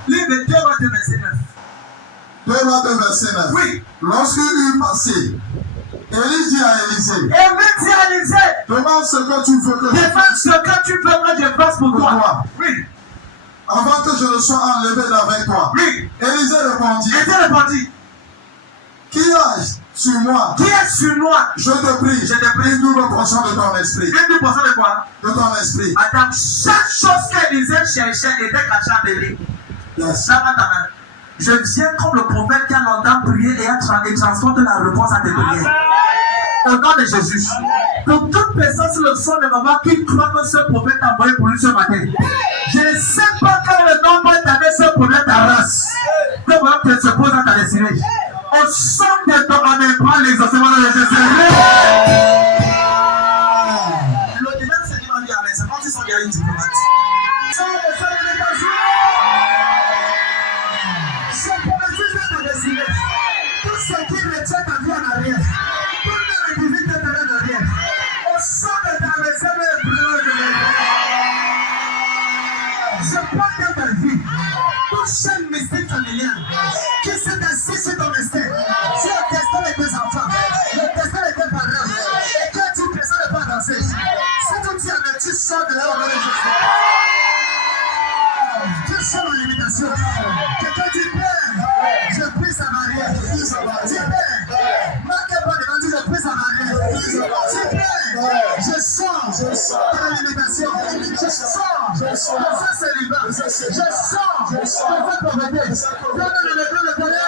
Livre de 2 Matthieu verset 9. 2 Matthieu verset 9. Oui. Lorsqu'il eut passé, Élie dit à Élisée, Élie dit à Élisée, demande ce que tu veux que je demande ce que tu veux que je fasse pour toi. Oui. Avant que je ne sois enlevé d'avec toi. Oui. Élisée répondit, qui est sur moi? Qui est sur moi? Je te prie, une double portion de ton esprit. Une double portion de quoi? De ton esprit. Attends, chaque chose qu'Élisée cherchait était cachée à Élie. Yes. Ça va ta main. Je viens comme le prophète qui a longtemps prié et transporte la réponse à tes prières. Au nom de Jésus. Pour toute personne sur le son de ma voix qui croit que ce prophète a envoyé pour lui ce matin. Je ne sais pas quel le nom va t'amener ce prophète à race. Que voilà que se pose à ta destinée. Au son de ton amen, prends l'exaucement de Jésus. L'au-delà de ce qui m'a dit amen, c'est comme si son gars est diplomate. Je prophétise à ta destinée. Tout ce qui retient ta vie en arrière. Toute la visite de ta vie en arrière. Au son de ta maison, je porte dans ta vie. Toute chaîne mystique familiale qui s'est assise sur ton destin. Sur le destin de tes enfants. Le destin de tes parents. Et que tu personne ne peut avancer. Si tu dis amen, tu sors de là au nom de Jésus. Tu sors de l'imitation. Quelqu'un dit Père, je prie sa barrière. Dis Père, marquez pas devant Dieu, je prie sa barrière. Dis Père, je sors de l'imitation. Je sors de ce célibat. Je sors de cette pauvreté. Donne-le le Père.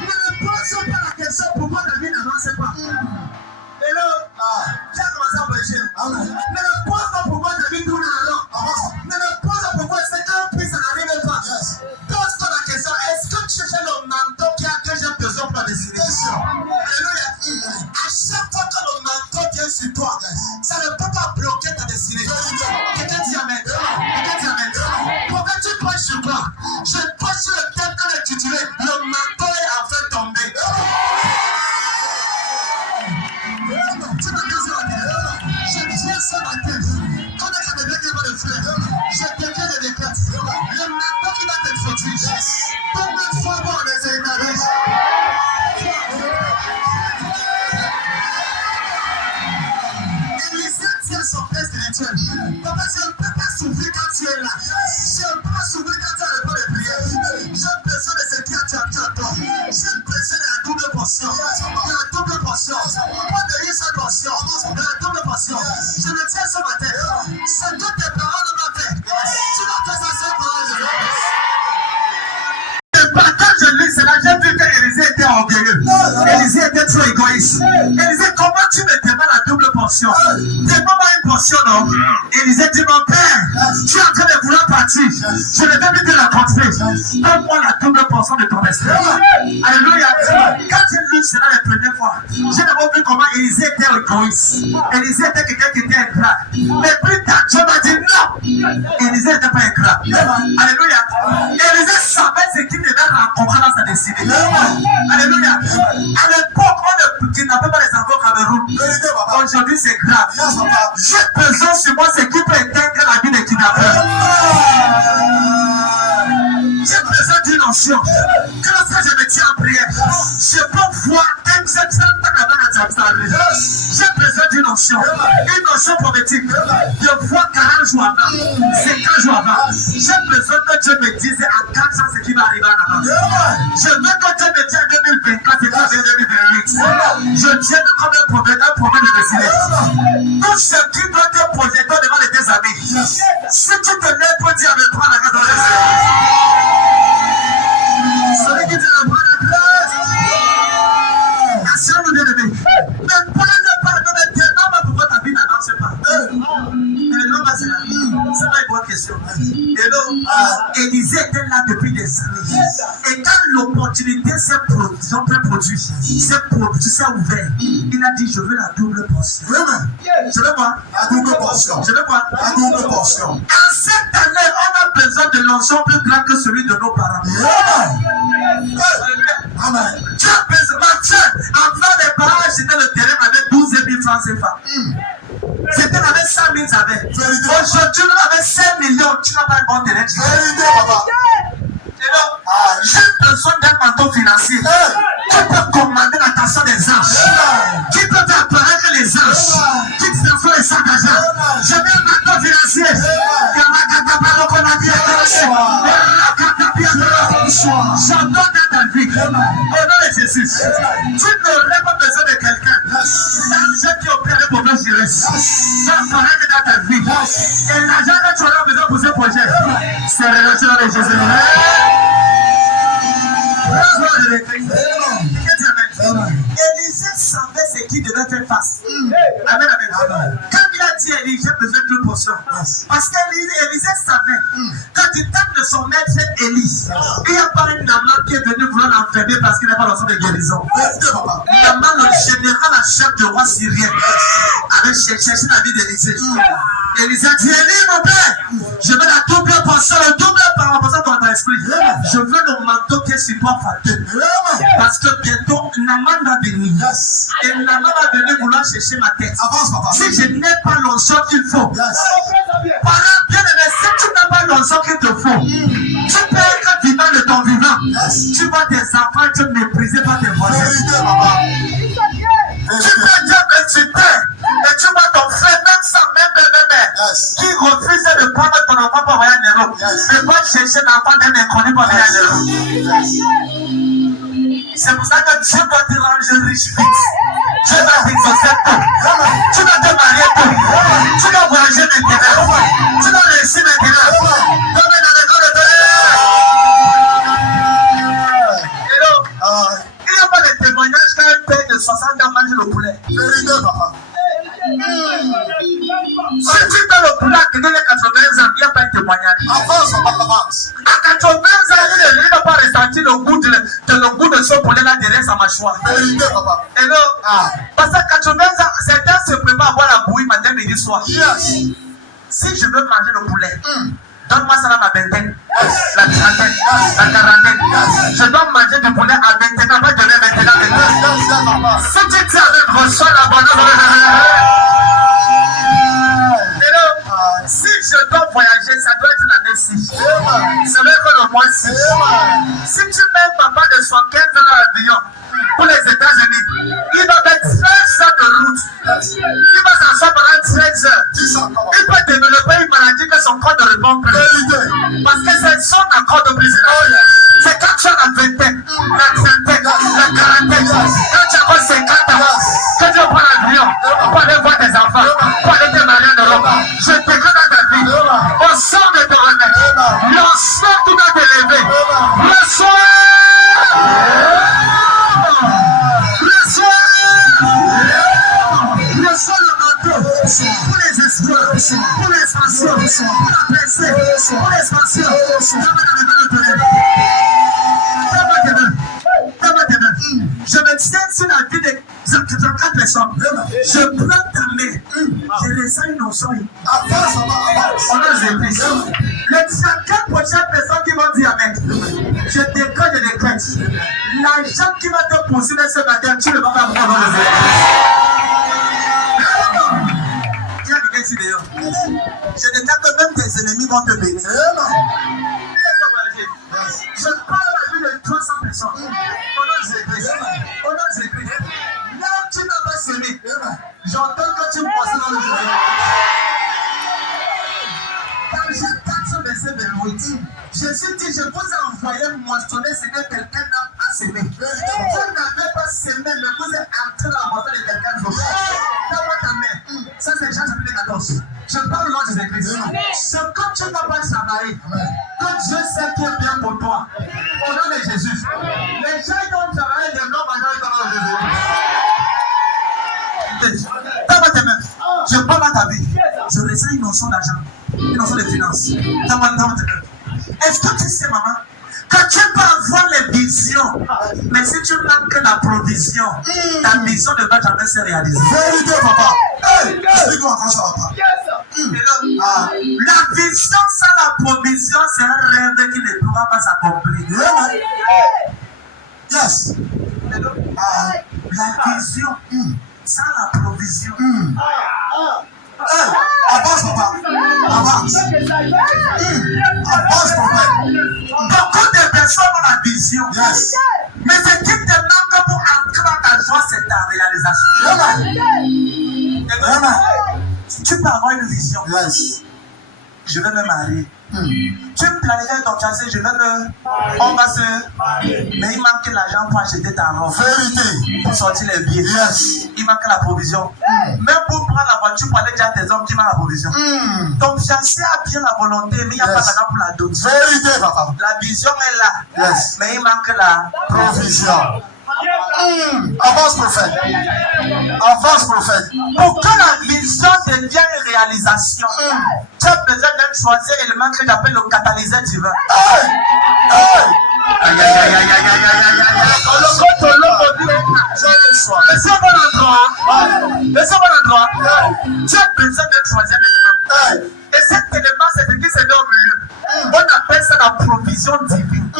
Ne me pose pas la question pourquoi ta vie n'avance pas. Hello, tu as commencé à pécher. Ne me pose pas pourquoi ta vie tourne à l'heure. Ne me pose pas pourquoi c'est un prix, ça n'arrive pas. Pose-toi la question, est-ce que tu cherches le manteau que j'ai besoin pour la destinée? Alléluia. À chaque fois que le manteau vient sur toi, ça ne peut pas bloquer ta destinée. Quelqu'un dit amen. Quelqu'un dit amen. Pourquoi tu prêches sur quoi? Je prêche sur le thème que l'intitulé, le manteau est en train de tomber. Je viens ce matin, quand je ne déclare pas de frère, je déclare des déclats. Le manteau qui va t'introduire, combien de fois on les a énervés? Élisée tient son père spirituel. Papa, je ne peux pas s'ouvrir quand tu es là. Je ne peux pas s'ouvrir quand tu as le temps de prière. J'ai besoin de ce qui a tué à toi. J'ai besoin de la double portion. De la double portion. Pas de une seule portion. De la double portion. Je me tiens ce matin. C'est toutes tes paroles de ma paix. Tu vas faire ça sans parole de quand je lis cela, j'ai vu qu'Élisée était orgueilleux. Élisée était trop égoïste. Élisée, comment tu me demandes la double portion? Demande-moi une portion, non? Élisée dit, mon père, tu es en train de vouloir partir. Je ne vais plus te la confier. Donne-moi la double portion de ton esprit. Alléluia. Quand j'ai lu cela la première fois, j'ai d'abord vu comment Élisée était égoïste. Élisée était quelqu'un qui était ingrat. Mais plus tard, Dieu m'a dit non. Élisée n'était pas ingrat. Alléluia. Élisée savait ce qu'il devait rencontrer dans sa destinée. Alléluia. À l'époque, on ne kidnappait pas les enfants au Cameroun. Aujourd'hui, c'est grave. J'ai besoin sur moi ce qui peut éteindre la vie des kidnappeurs. J'ai besoin d'une onction. Que lorsque je me tiens en prière, je peux voir j'ai besoin d'une onction. Une onction prophétique. De voir 40 jours avant, 50 jours avant. J'ai besoin que Dieu me dise en 4 ans ce qui va arriver en avance. Je veux que Dieu me dise en 2024 ce qui va arriver en 2028. Je tiens comme un prophète de destinée. Tout ce qui doit être projeté devant les deux amis. Si tu te lèves pour dire avec toi la grâce de Jésus. Celui qui dit la grâce. Assure-nous bien aimé. Ne parle pas de mes ténèbres pourquoi ta vie n'avance pas. C'est pas une bonne question. Et donc, Élisée était là depuis des années. Et quand l'opportunité s'est produite, s'est ouvert, il a dit je veux la double portion. Je veux quoi? La double portion. Je veux quoi? La double portion. En cette année, on a besoin de l'onction plus grand que celui de nos parents. qu'ils avaient. Vérité. Aujourd'hui, avec 5 millions, tu n'as pas un bon terrain. Vérité, papa. J'ai besoin d'un manteau financier. Tu peux commander l'attention des anges. Qui peut apparaître les anges. Qui te font les sacs d'argent. Je veux un manteau financier. J'entends dans ta vie. Au nom de Jésus. Tu n'aurais pas besoin de quelqu'un. L'argent qui opère pour me gérer. Va apparaître dans ta vie. Et l'argent que tu auras besoin pour ce projet. C'est relâché dans les Jésus. Élisée savait ce qu'il devait faire face. Amen, amen. Quand il a dit Élie, j'ai besoin d'une portion. Parce qu'Élisée savait que du temps de son maître Élie, il n'y a pas un amant qui est venu vouloir l'enfermer parce qu'il n'a pas l'enfant de guérison. L'amant, le général, la chef du roi syrien, avait cherché la vie d'Élisée. Élisée a dit Élie, mon père, je veux la double portion, le double par rapport à ton esprit. Je veux le manteau qui est support fateux. Parce que bientôt, Naman va venir. Et Naman va venir vouloir chercher ma tête. Si je n'ai pas l'onction qu'il faut. Parent bien-aimé, si tu n'as pas l'onction qu'il te faut, tu peux être vivant de ton vivant. Tu vois tes enfants te mépriser par tes voisins. Tu peux dire que tu t'aimes. Et tu vois ton frère, même sans même qui refuse de prendre ton enfant pour envoyer un héros. Ne pas chercher l'enfant d'un inconnu pour envoyer un héros. C'est pour ça que Dieu doit te rendre riche vite. Dieu va t'exaucer tout. Tu dois te marier tout. Tu dois voyager maintenant. Tu dois réussir maintenant. Comme dans le corps de Hello. Il n'y a pas de témoignage qu'un père de 60 ans mange le poulet. Vérité, papa. Si tu donnes le poulet à quelqu'un de 80 ans, il n'y a pas de témoignage. Avance, papa, avance. À 80 ans, il n'a pas ressenti le goût de ce poulet-là derrière sa mâchoire. Vérité, papa. Hello. Parce qu'à 80 ans, certains se préparent à boire la bouillie matin, midi, soir. Yes. Si je veux manger le poulet, donne-moi ça dans ma vingtaine, la trentaine, la quarantaine. Je dois manger du poulet à 21 ans, pas de 21 ans. Si tu tiens avec reçois la bonne. Si je dois voyager, ça doit être l'année 6. C'est vrai que le mois 6. Si tu mets papa de 75 ans dans l'avion pour les États-Unis, il va mettre 13 heures de route. Il va s'asseoir pendant 13 heures. Il peut développer une maladie que son corps ne répond plus. Parce que c'est son accord de président. C'est quand tu as la vingtaine, la trentaine, la quarantaine, quand tu as encore 50 ans, que tu prends l'avion pour aller voir tes enfants, pour aller te marier en Europe. Je te connais dans ta vie. On sort de te remettre. On sort tout à t'élever. Reçois le manteau pour les espoirs, pour l'expansion, pour la percée, pour l'expansion. Je me tiens sur la vie de 34 personnes. Je prends ta main. Je les ai innocents. Avance, papa, avance. On a l'église. Les 34 prochaines personnes qui vont dire Amen. Je décrète, je décrète. L'argent qui va te poursuivre ce matin, tu ne vas pas prendre le zéro. Il y a quelqu'un ici d'ailleurs. Je déclare que même tes ennemis vont te bénir. Je parle à la vie de 300 personnes. On a l'église. On a l'église. Là où tu n'as pas semé, j'entends que tu me passes dans le jeu. Dans Jean 4, verset 28, Jésus dit, je vous ai envoyé moissonner ce que quelqu'un n'a pas semé. Vous n'avez pas semé, mais vous êtes entré dans la moisson de quelqu'un d'autre. Donne-moi ta main. Ça, c'est Jean chapitre 14. Je parle au nom des églises. Ce que tu n'as pas travaillé, que Dieu sait qui est bien pour toi. Au nom de Jésus. Les gens qui ont travaillé des noms majoritaires dans Jésus. Donne-moi tes mains. Je parle à ta vie. Je ressens une notion d'argent, une notion de finance. Donne-moi tes mains. Est-ce que tu sais, maman, que tu peux avoir les visions, mais si tu manques la provision, ta vision ne va jamais se réaliser. Vérité, papa. Hey, explique-moi comment ça va pas. La vision sans la provision, c'est un rêve qui ne pourra pas s'accomplir. Yes. La vision sans la provision. Avance, papa. Avance. Avance, papa. Beaucoup de personnes ont la vision. Yes. Mais ce qui te manque pour entrer dans ta joie, c'est ta réalisation. Amen. Amen. Tu peux avoir une vision. Yes. Je vais me marier. Tu planifies ton chantier, on va se. Mais il manque l'argent pour acheter ta robe. Vérité. Pour sortir les billets. Yes. Il manque la provision. Même pour prendre la voiture pour aller déjà à tes hommes qui manquent la provision. Ton fiancé a bien la volonté, mais il n'y a pas d'argent pour la dot. Vérité, papa. La vision est là. Yes. Mais il manque la provision. Avance, prophète. Avance, prophète. Pour que la vision devienne une réalisation, tu as besoin de choisir l'élément que j'appelle le catalyseur divin. C'est bon endroit. Tu as besoin de choisir l'élément. Et cet élément, c'est ce qui se met au milieu. On appelle ça la provision divine.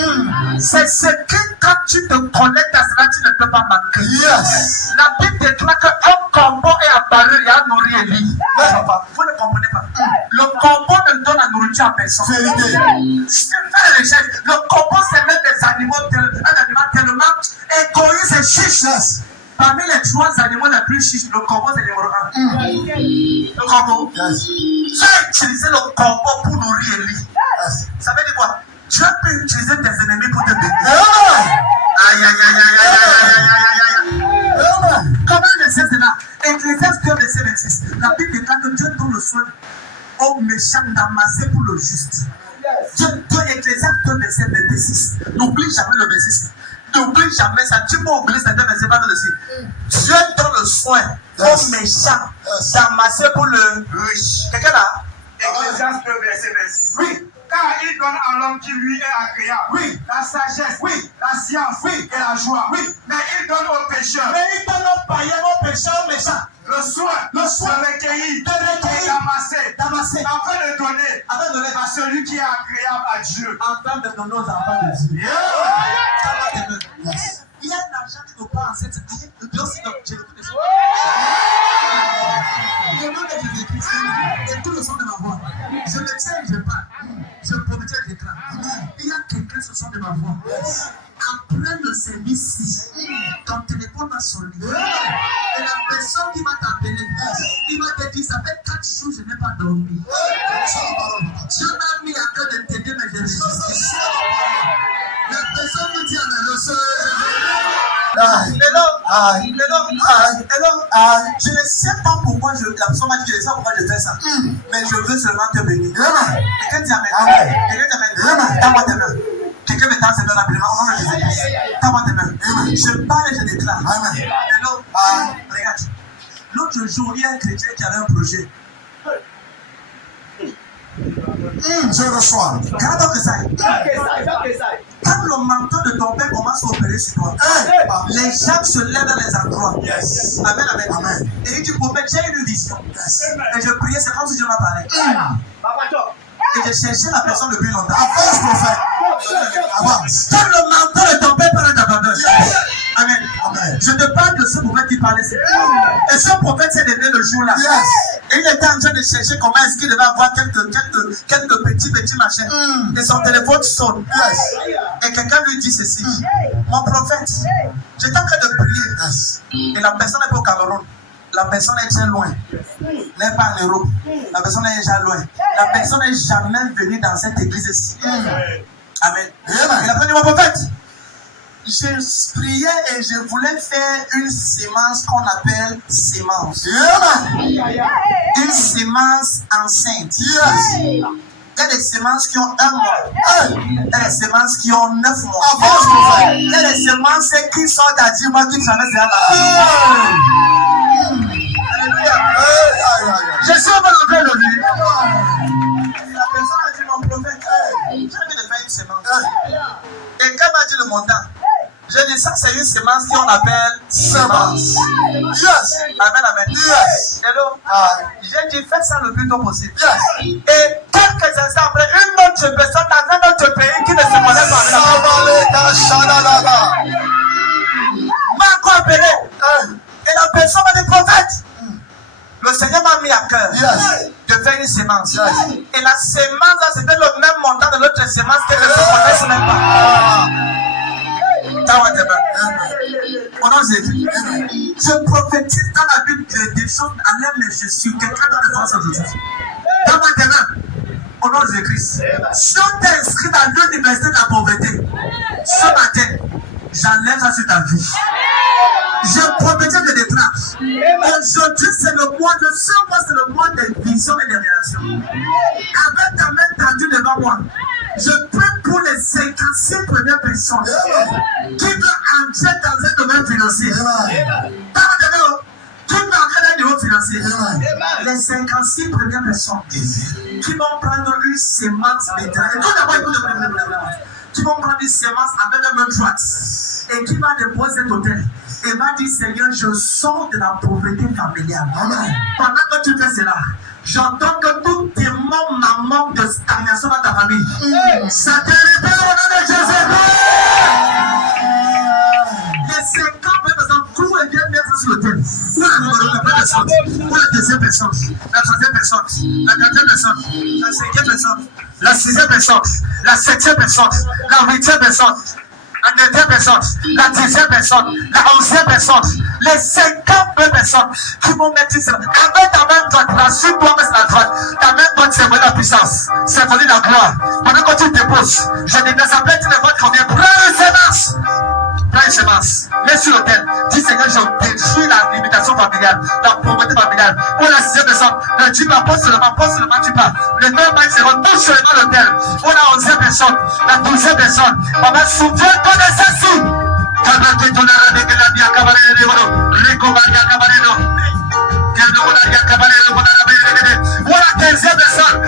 C'est ce que quand tu te connectes à cela, tu ne peux pas manquer. Yes. La Bible déclare qu'un corbeau est apparu et a nourri Élie. Vous ne comprenez pas. Le corbeau ne donne la nourriture à personne. Vérité. Si tu fais la recherche, le corbeau c'est même des animaux, un animal tellement égoïste et chiche. Yes. Parmi les 3 animaux les plus chiches, le corbeau c'est le numéro 1. Le corbeau. Yes. Tu as utilisé le corbeau pour nourrir Élie. Yes. Ça veut dire quoi? Tu peux utiliser tes ennemis pour te bénir. Amen. Amen. Comment je sais cela? Ecclésiaste 2, verset 26. La Bible déclare que Dieu donne le soin aux méchants d'amasser pour le juste. Dieu donne Ecclésiaste 2, verset 26. N'oublie jamais le verset 6. N'oublie jamais ça. Tu peux oublier cet verset, pas le dessus. Dieu donne le soin aux méchants d'amasser pour le riche. Quelqu'un là? Ecclésiaste 2, verset 26. Oui. Car il donne à l'homme qui lui est agréable. Oui. La sagesse. Oui. La science. Oui. Et la joie. Oui. Mais il donne aux pécheurs. Mais il donne aux païens, aux pécheurs, aux méchants. Le soin de recueillir, d'amasser, afin de donner à celui qui est agréable à Dieu. Afin de donner aux enfants de Dieu. Yes. Il y a de l'argent qui nous parle en cette année. Le Dieu aussi, donc, j'ai écouté ça. Le nom de Jésus-Christ et tout le son de ma voix. Je le tiens et je parle. Je promets et je déclare. Il y a quelqu'un sur le son de ma voix. Après le service, ton téléphone va sonner. Et la personne qui va t'appeler, il va te dire, ça fait 4 jours, je n'ai pas dormi. Dieu m'a mis à cœur de t'aider, mais je résiste. La personne qui dit, je ne sais pas pourquoi la personne m'a dit, je ne sais pas pourquoi je fais ça. Mais je veux seulement te bénir. Quelqu'un dit Amen. Quelqu'un dit Amen. Tends-moi tes mains. Quelqu'un me tend ses mains rapidement au nom de Jésus. Tends-moi tes mains. Je parle et je déclare. Amen. Hello. Regarde. L'autre jour, il y a un chrétien qui avait un projet. Je reçois. Quand le menton de ton père commence à opérer sur toi, les gens se lèvent dans les endroits. Yes. Amen, amen, amen. Et il dit, prophète, j'ai une vision. Yes. Et je priais, c'est comme si Dieu m'a parlé. Et je cherchais la personne depuis longtemps. Avance, prophète. Avance. Quand le menton de ton père parle ta faveur. Yes. Amen. Amen. Je te parle de ce prophète qui parlait. Et ce prophète s'est levé le jour-là. Yes. Et il était en train de chercher comment est-ce qu'il devait avoir quelques petits machins. Et son téléphone sonne. Yes. Et quelqu'un lui dit ceci. Mon prophète, j'étais en train de prier. Yes. Et la personne n'est pas au Cameroun. La personne est très loin. N'est pas en Europe. La personne est déjà loin. La personne n'est jamais venue dans cette église ici. Amen. Et la personne dit, mon prophète, je priais et je voulais faire une sémence qu'on appelle sémence. Une sémence enceinte. Yes. Il y a des sémences qui ont 1 mois. Il y a des sémences qui ont 9 mois. Avance, prophète. Il y a des sémences qui sortent à 10 mois qui ne jamais sera là. Alléluia. Je suis au bon endroit aujourd'hui. La personne a dit, mon prophète, j'ai envie de faire une sémence. Et quand m'a dit le montant, je dis ça, c'est une sémence qu'on appelle sémence. Yes. Amen, amen. Yes. Hello. J'ai dit, faites ça le plus tôt possible. Yes. Et quelques instants après, une autre personne dans un autre pays qui ne se connaît pas m'a encore appelé. Et la personne m'a dit, prophète, Le Seigneur m'a mis à cœur de faire une sémence. Et la sémence, là, c'était le même montant de l'autre sémence que je ne connaissais même pas. Au nom de Jésus, je prophétise dans la Bible des choses à l'air, mais je suis quelqu'un dans le sens aujourd'hui. Dans ma main, au nom de Jésus-Christ, si on t'est inscrit dans l'université de la pauvreté, ce matin, j'enlève ça sur ta vie. Je prophétise de déclare. Aujourd'hui, c'est le mois de ce mois, c'est le mois des visions et des réalisations. Avec ta main tendue devant moi, je prie pour les 56 premières personnes qui veulent entrer dans un domaine financier. Qui veulent entrer dans un niveau financier. Les 56 premières personnes qui vont prendre une sémence médiane. Qui vont prendre une sémence avec la main droite et qui va déposer cet hôtel et va dire Seigneur, je sors de la pauvreté familiale. Pendant que tu fais cela, j'entends que tout démon maman de stagnation dans ta famille, ça te libère au nom de Jésus. Les 50 personnes, tout est bien mettre sur l'hôtel. Pour la deuxième personne, la troisième personne, la quatrième personne, la cinquième personne, la sixième personne, la septième personne, la huitième personne, la neuvième personne, la dixième personne, la onzième personne, les 52 personnes qui vont mettre ça. Avec ta main droite, la suite doit mettre la droite. Ta main droite, c'est la puissance, c'est la gloire. Pendant que tu déposes, je ne t'appelle, tu ne vois qu'on vient. Prends une sémence. Prends une sémence. Mets sur l'autel. Dis Seigneur, je détruis la limitation familiale, la pauvreté familiale. Pour la sixième personne, ne dis pas, pose seulement, tu pars. Le 9 secondes, touche seulement l'autel. Pour la 11e personne, la 12e personne, maman, souviens-toi de ceci. Voilà 15e personne. Voilà 20e personne. Voilà 20e personne.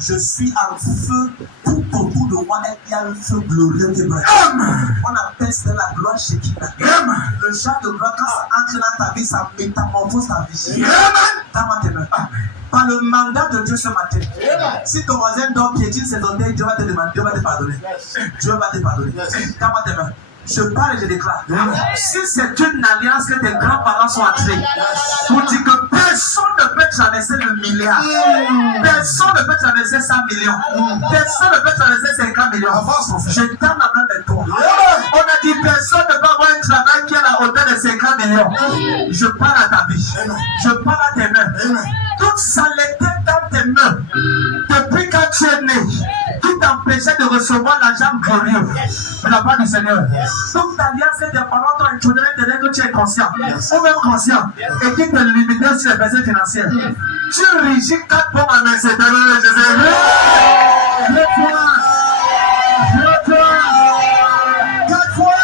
Je suis en feu tout autour de moi et il y a un feu glorieux qui brille. On appelle cela la gloire Shekinah. Le genre de gloire, quand ça entre dans ta vie, ça métamorphose ta vie. Par le mandat de Dieu ce matin, si ton voisin dort piétine ses orteils, Dieu va te demander, Dieu va te pardonner. Dieu va te pardonner. Tends-moi tes mains. Je parle et je déclare. Si c'est une alliance que tes grands-parents sont entrés, pour dire que personne ne peut traverser le milliard, personne ne peut traverser 100 millions, personne ne peut traverser 50 millions. Je tends la main vers toi. On a dit personne ne peut avoir un travail qui est à la hauteur de 50 millions. Je parle à ta vie. Je parle à tes mains. Toute saleté dans tes mains, depuis quand tu es né, qui t'empêchait de recevoir l'argent glorieux de la part du Seigneur. Toute alliance que tes parents t'ont introduit que tu es conscient, ou même conscient, et qui te limitait sur les besoins financiers. Tu régis 4 pommes en main, c'est de Jésus. Le fois, 4 fois.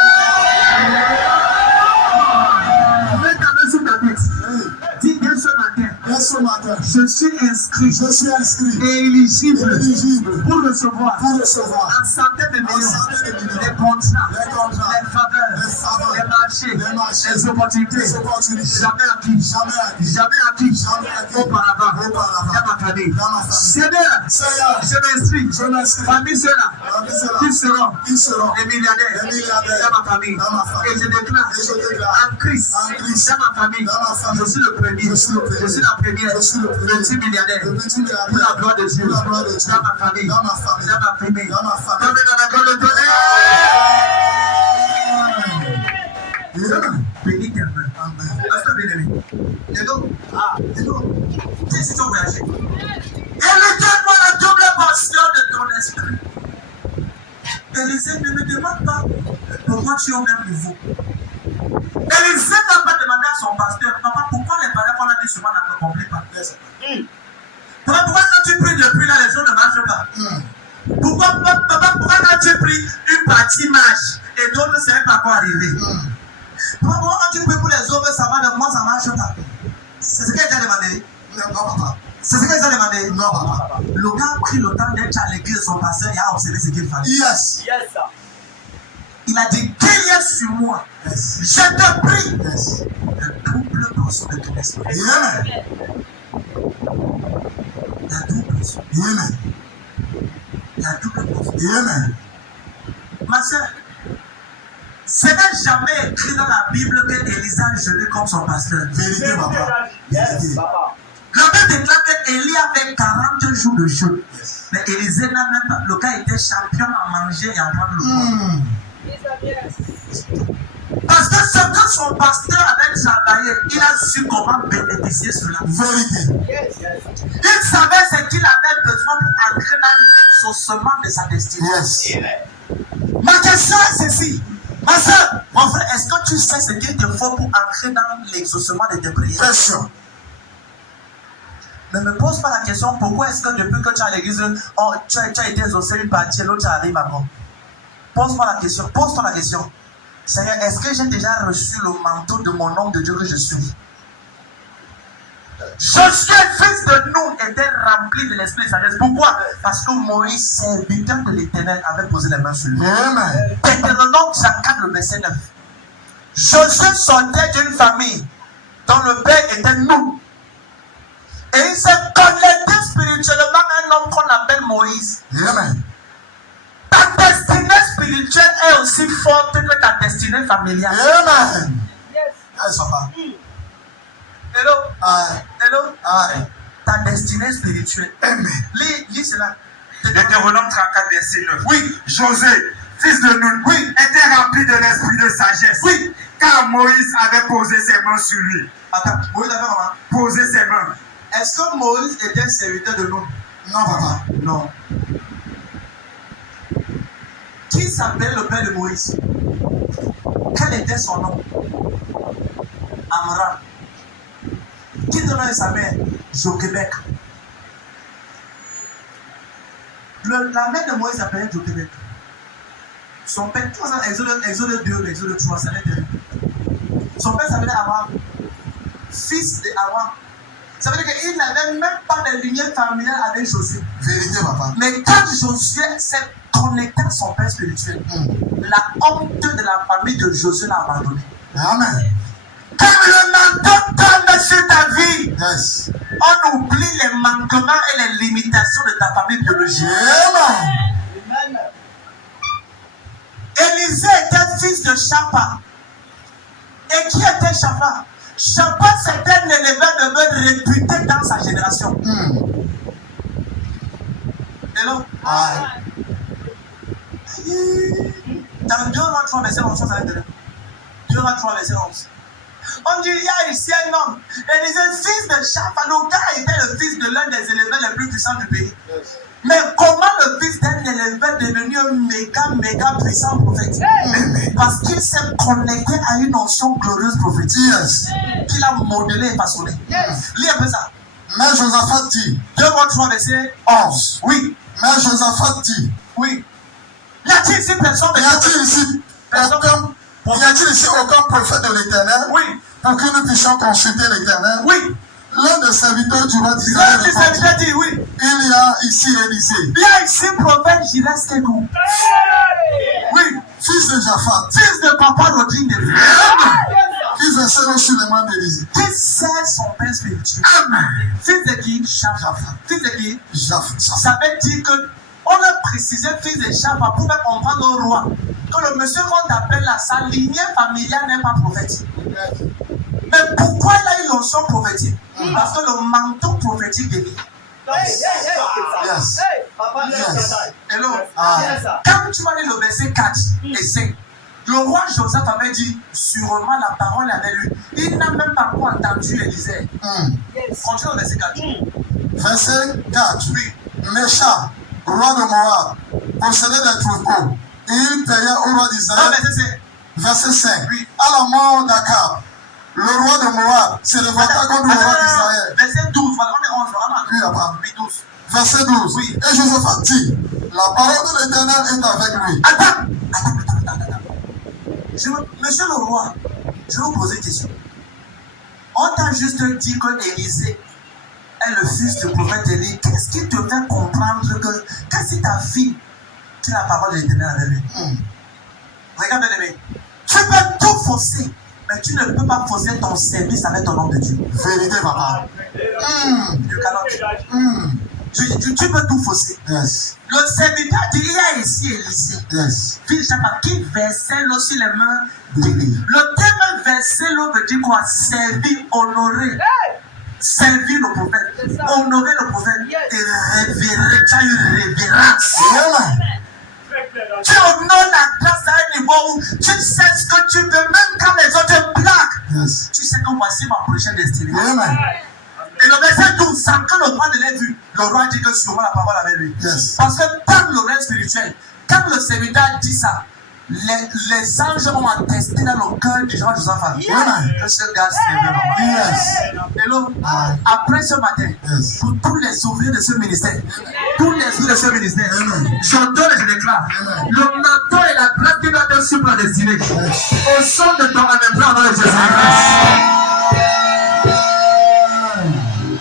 ce matin, je suis inscrit je suis inscrit et éligible éligible pour recevoir pour recevoir en centaines de millions centaines de millions les contrats, les contrats, les faveurs, les faveurs, les marchés, les opportunités. les opportunités. Jamais acquis, Jamais acquis. jamais acquis Jamais acquis. auparavant Auparavant. dans ma famille. Dans ma famille. Seigneur, Seigneur, je m'inscris je m'inscris. parmi ceux-là Parmi ceux-là qui seront qui les milliardaires les milliardaires dans ma famille. dans ma famille. Et je déclare Et je déclare en Christ dans ma famille, dans ma famille. je suis le premier, Je suis le premier. je suis la première, Je suis le premier. petit milliardaire. le petit milliardaire Pour la gloire de Dieu, pour la gloire de Dieu. dans ma famille, Dans ma famille. dans ma famille, Dans ma famille. comme dans la gloire de Dieu. Amen. Bénis tes mains. Amen. Pasteur bien-aimé. Et donc, qu'est-ce que tu as voyagé? Élève-moi la double portion de ton esprit. Élisée ne me demande pas pourquoi tu es au même niveau. Élisée n'a pas demandé à son pasteur, papa, pourquoi les paroles qu'on a dit souvent n'accomplissent pas? Papa, pourquoi quand tu pries depuis là, les gens ne marchent pas? Pourquoi, papa, pourquoi quand tu pries, une partie marche et d'autres ne savent pas quoi arriver? Papa, pourquoi quand tu pries pour les autres, ça va de moi, ça ne marche pas? C'est ce qu'il a demandé. Non, papa. C'est ce qu'il a demandé. Non, papa. Le gars a pris le temps d'être à l'église de son pasteur et a observé ce qu'il fallait. Yes. Yes, sir. Il a dit, qu'il y a sur moi. Yes. Je te prie. Yes. La double portion de ton esprit. Amen. La double portion. Amen. La double portion. Amen. Ma soeur, ce n'est jamais écrit dans la Bible que Élisa a jeûné comme son pasteur. Vérité, papa. Yes, Vérité. papa. La Bible déclare qu'Élie avait 40 jours de jeûne. Yes. Mais Élisée n'a même pas. Le gars était champion à manger et à prendre le poids. Yes. Parce que ce que son pasteur avait travaillé, il a su comment bénéficier de cela. Vérité. Yes, yes. Il savait ce qu'il avait besoin pour entrer dans l'exaucement de sa destinée. Yes. Amen. Ma question est ceci. Ma soeur, mon frère, est-ce que tu sais ce qu'il te faut pour entrer dans l'exaucement de tes prières? Très sûr. Ne me pose pas la question pourquoi est-ce que depuis que tu es à l'église, tu as été exaucé une partie et l'autre tu arrives encore. Pose-moi la question. Pose-toi la question. Seigneur, est-ce que j'ai déjà reçu le manteau de mon homme de Dieu que je suis? Josué, fils de Nun, était rempli de l'esprit de sagesse. Pourquoi? Parce que Moïse, serviteur de l'Éternel, avait posé les mains sur lui. Amen. Deutéronome 4, le verset 9. Josué sortait d'une famille dont le père était Nun. Et il s'est connecté spirituellement à un homme qu'on appelle Moïse. Amen. Ta destinée spirituelle est aussi forte que ta destinée familiale. Amen. Yes. Yes, papa. Hello? Aye. Hello? Aye. Ta destinée spirituelle. Amen. Lis cela. Deutéronome 34, verset 9. Oui. Josué, fils de Nun, Oui. était rempli de l'esprit de sagesse. Oui. Car Moïse avait posé ses mains sur lui. Attends, Moïse avait comment? Posé ses mains. Est-ce que Moïse était serviteur de nous? Non, papa. Non. Qui s'appelle le père de Moïse? Quel était son nom? Amram. Qui donnait sa mère? Joquebed. La mère de Moïse s'appelait Joquebed. Son père, Exode 2, Exode 3, ça l'est terrible. Son père s'appelait Amram, fils d'Amram. Ça veut dire qu'il n'avait même pas de lignée familiale avec Josué. Vérité, papa. Mais quand Josué s'est connecté à son père spirituel, la honte de la famille de Josué l'a abandonné. Amen. Quand le manteau tombe sur ta vie, Yes. on oublie les manquements et les limitations de ta famille biologique. Amen. Amen. Élisée était fils de Shapha. Et qui était Shapha? Shapha, c'était un éleveur de bœufs réputé dans sa génération. Hello? Aye. Dans 2 Rois 3, verset 11, ça va être 2 Rois 3, verset 11. On dit, il y a ici un homme. Élisée, fils de Shapha. Le gars était le fils de l'un des éleveurs les plus puissants du pays. Yes. Mais comment le fils d'un éleveur est devenu un méga puissant prophète? Parce qu'il s'est connecté à une notion glorieuse prophétique Yes. qu'il a modelé et façonné. Lis un peu ça. Mais Josaphat dit, 2 Rois 3, verset 11. Oui, Mais Josaphat dit, oui. Y a-t-il ici personne y a-t-il ici aucun prophète de l'Éternel Oui, pour que nous puissions consulter l'Éternel? oui. L'un des serviteurs du roi d'Israël L'un des serviteurs dit oui. Il y a ici Élisée. Il y a ici prophète Jiraskekou. Oui. Fils de Japhat. Fils de papa Rodrigue de Dieu. Qui versait l'eau sur les mains d'Élisée. Qui sert son père spirituel. Amen. Fils de qui? Japhat. Fils de qui? Japhat. Ça veut dire que on a précisé fils de Japhat pour faire comprendre au roi que le monsieur qu'on appelle là, sa lignée familiale n'est pas prophétique. Mais pourquoi il a eu l'onction prophétique? Parce que le manteau prophétique est lié. Yes. Yes. Hello. Quand tu vas lire le verset 4 et 5, le roi Joseph avait dit sûrement la parole avait lu. Il n'a même pas encore entendu Élisée. Continue le verset 4. Verset 4. Oui. Mécha, roi de Moab, possédait des troupeaux. Et il payait au roi d'Israël. Verset 5. Oui. À la mort d'Akab, le roi de Moab se révolta contre le roi d'Israël. Verset 12. Voilà, on est 11. Vraiment. Oui, après. Oui, 12. Verset 12. Oui. Et Joseph a dit, la parole de l'Éternel est avec lui. Attends. Monsieur le roi, je vais vous poser une question. On t'a juste dit que Élisée est le fils du prophète Élie. Qu'est-ce qui te fait comprendre que si ta fille, tu as la parole de l'Éternel avec lui? Regarde bien aimé. Tu peux tout fausser, mais tu ne peux pas fausser ton service avec ton nom de Dieu. Vérité, papa. Tu peux tout fausser. Yes. Le serviteur dit, il y a ici Élisée. Yes. Fils de Japhat qui versait l'eau sur les mains d'Élie. Le terme verser l'eau veut dire quoi? Servir, honorer. Servir le prophète. Honorer le prophète. Et révérer. Tu as une révérence. Tu honores la grâce à un niveau où tu sais ce que tu veux, même quand les autres plaquent. Yes. Tu sais que voici ma prochaine destinée. Amen. Et le verset 12, sans que le roi ne l'ait vu, le roi dit que sûrement la parole avait lui. Yes. Parce que dans le règne spirituel, quand le serviteur dit ça, les anges ont attesté dans le cœur du roi Josaphat. Que ce gars c'est Yes. Hello. Après ce matin, pour tous les ouvriers de ce ministère, tous les ouvriers de ce ministère, je donne et je déclare le manteau et la grâce qui doit être sur la destinée. Au son de ton âme, dans le Jésus.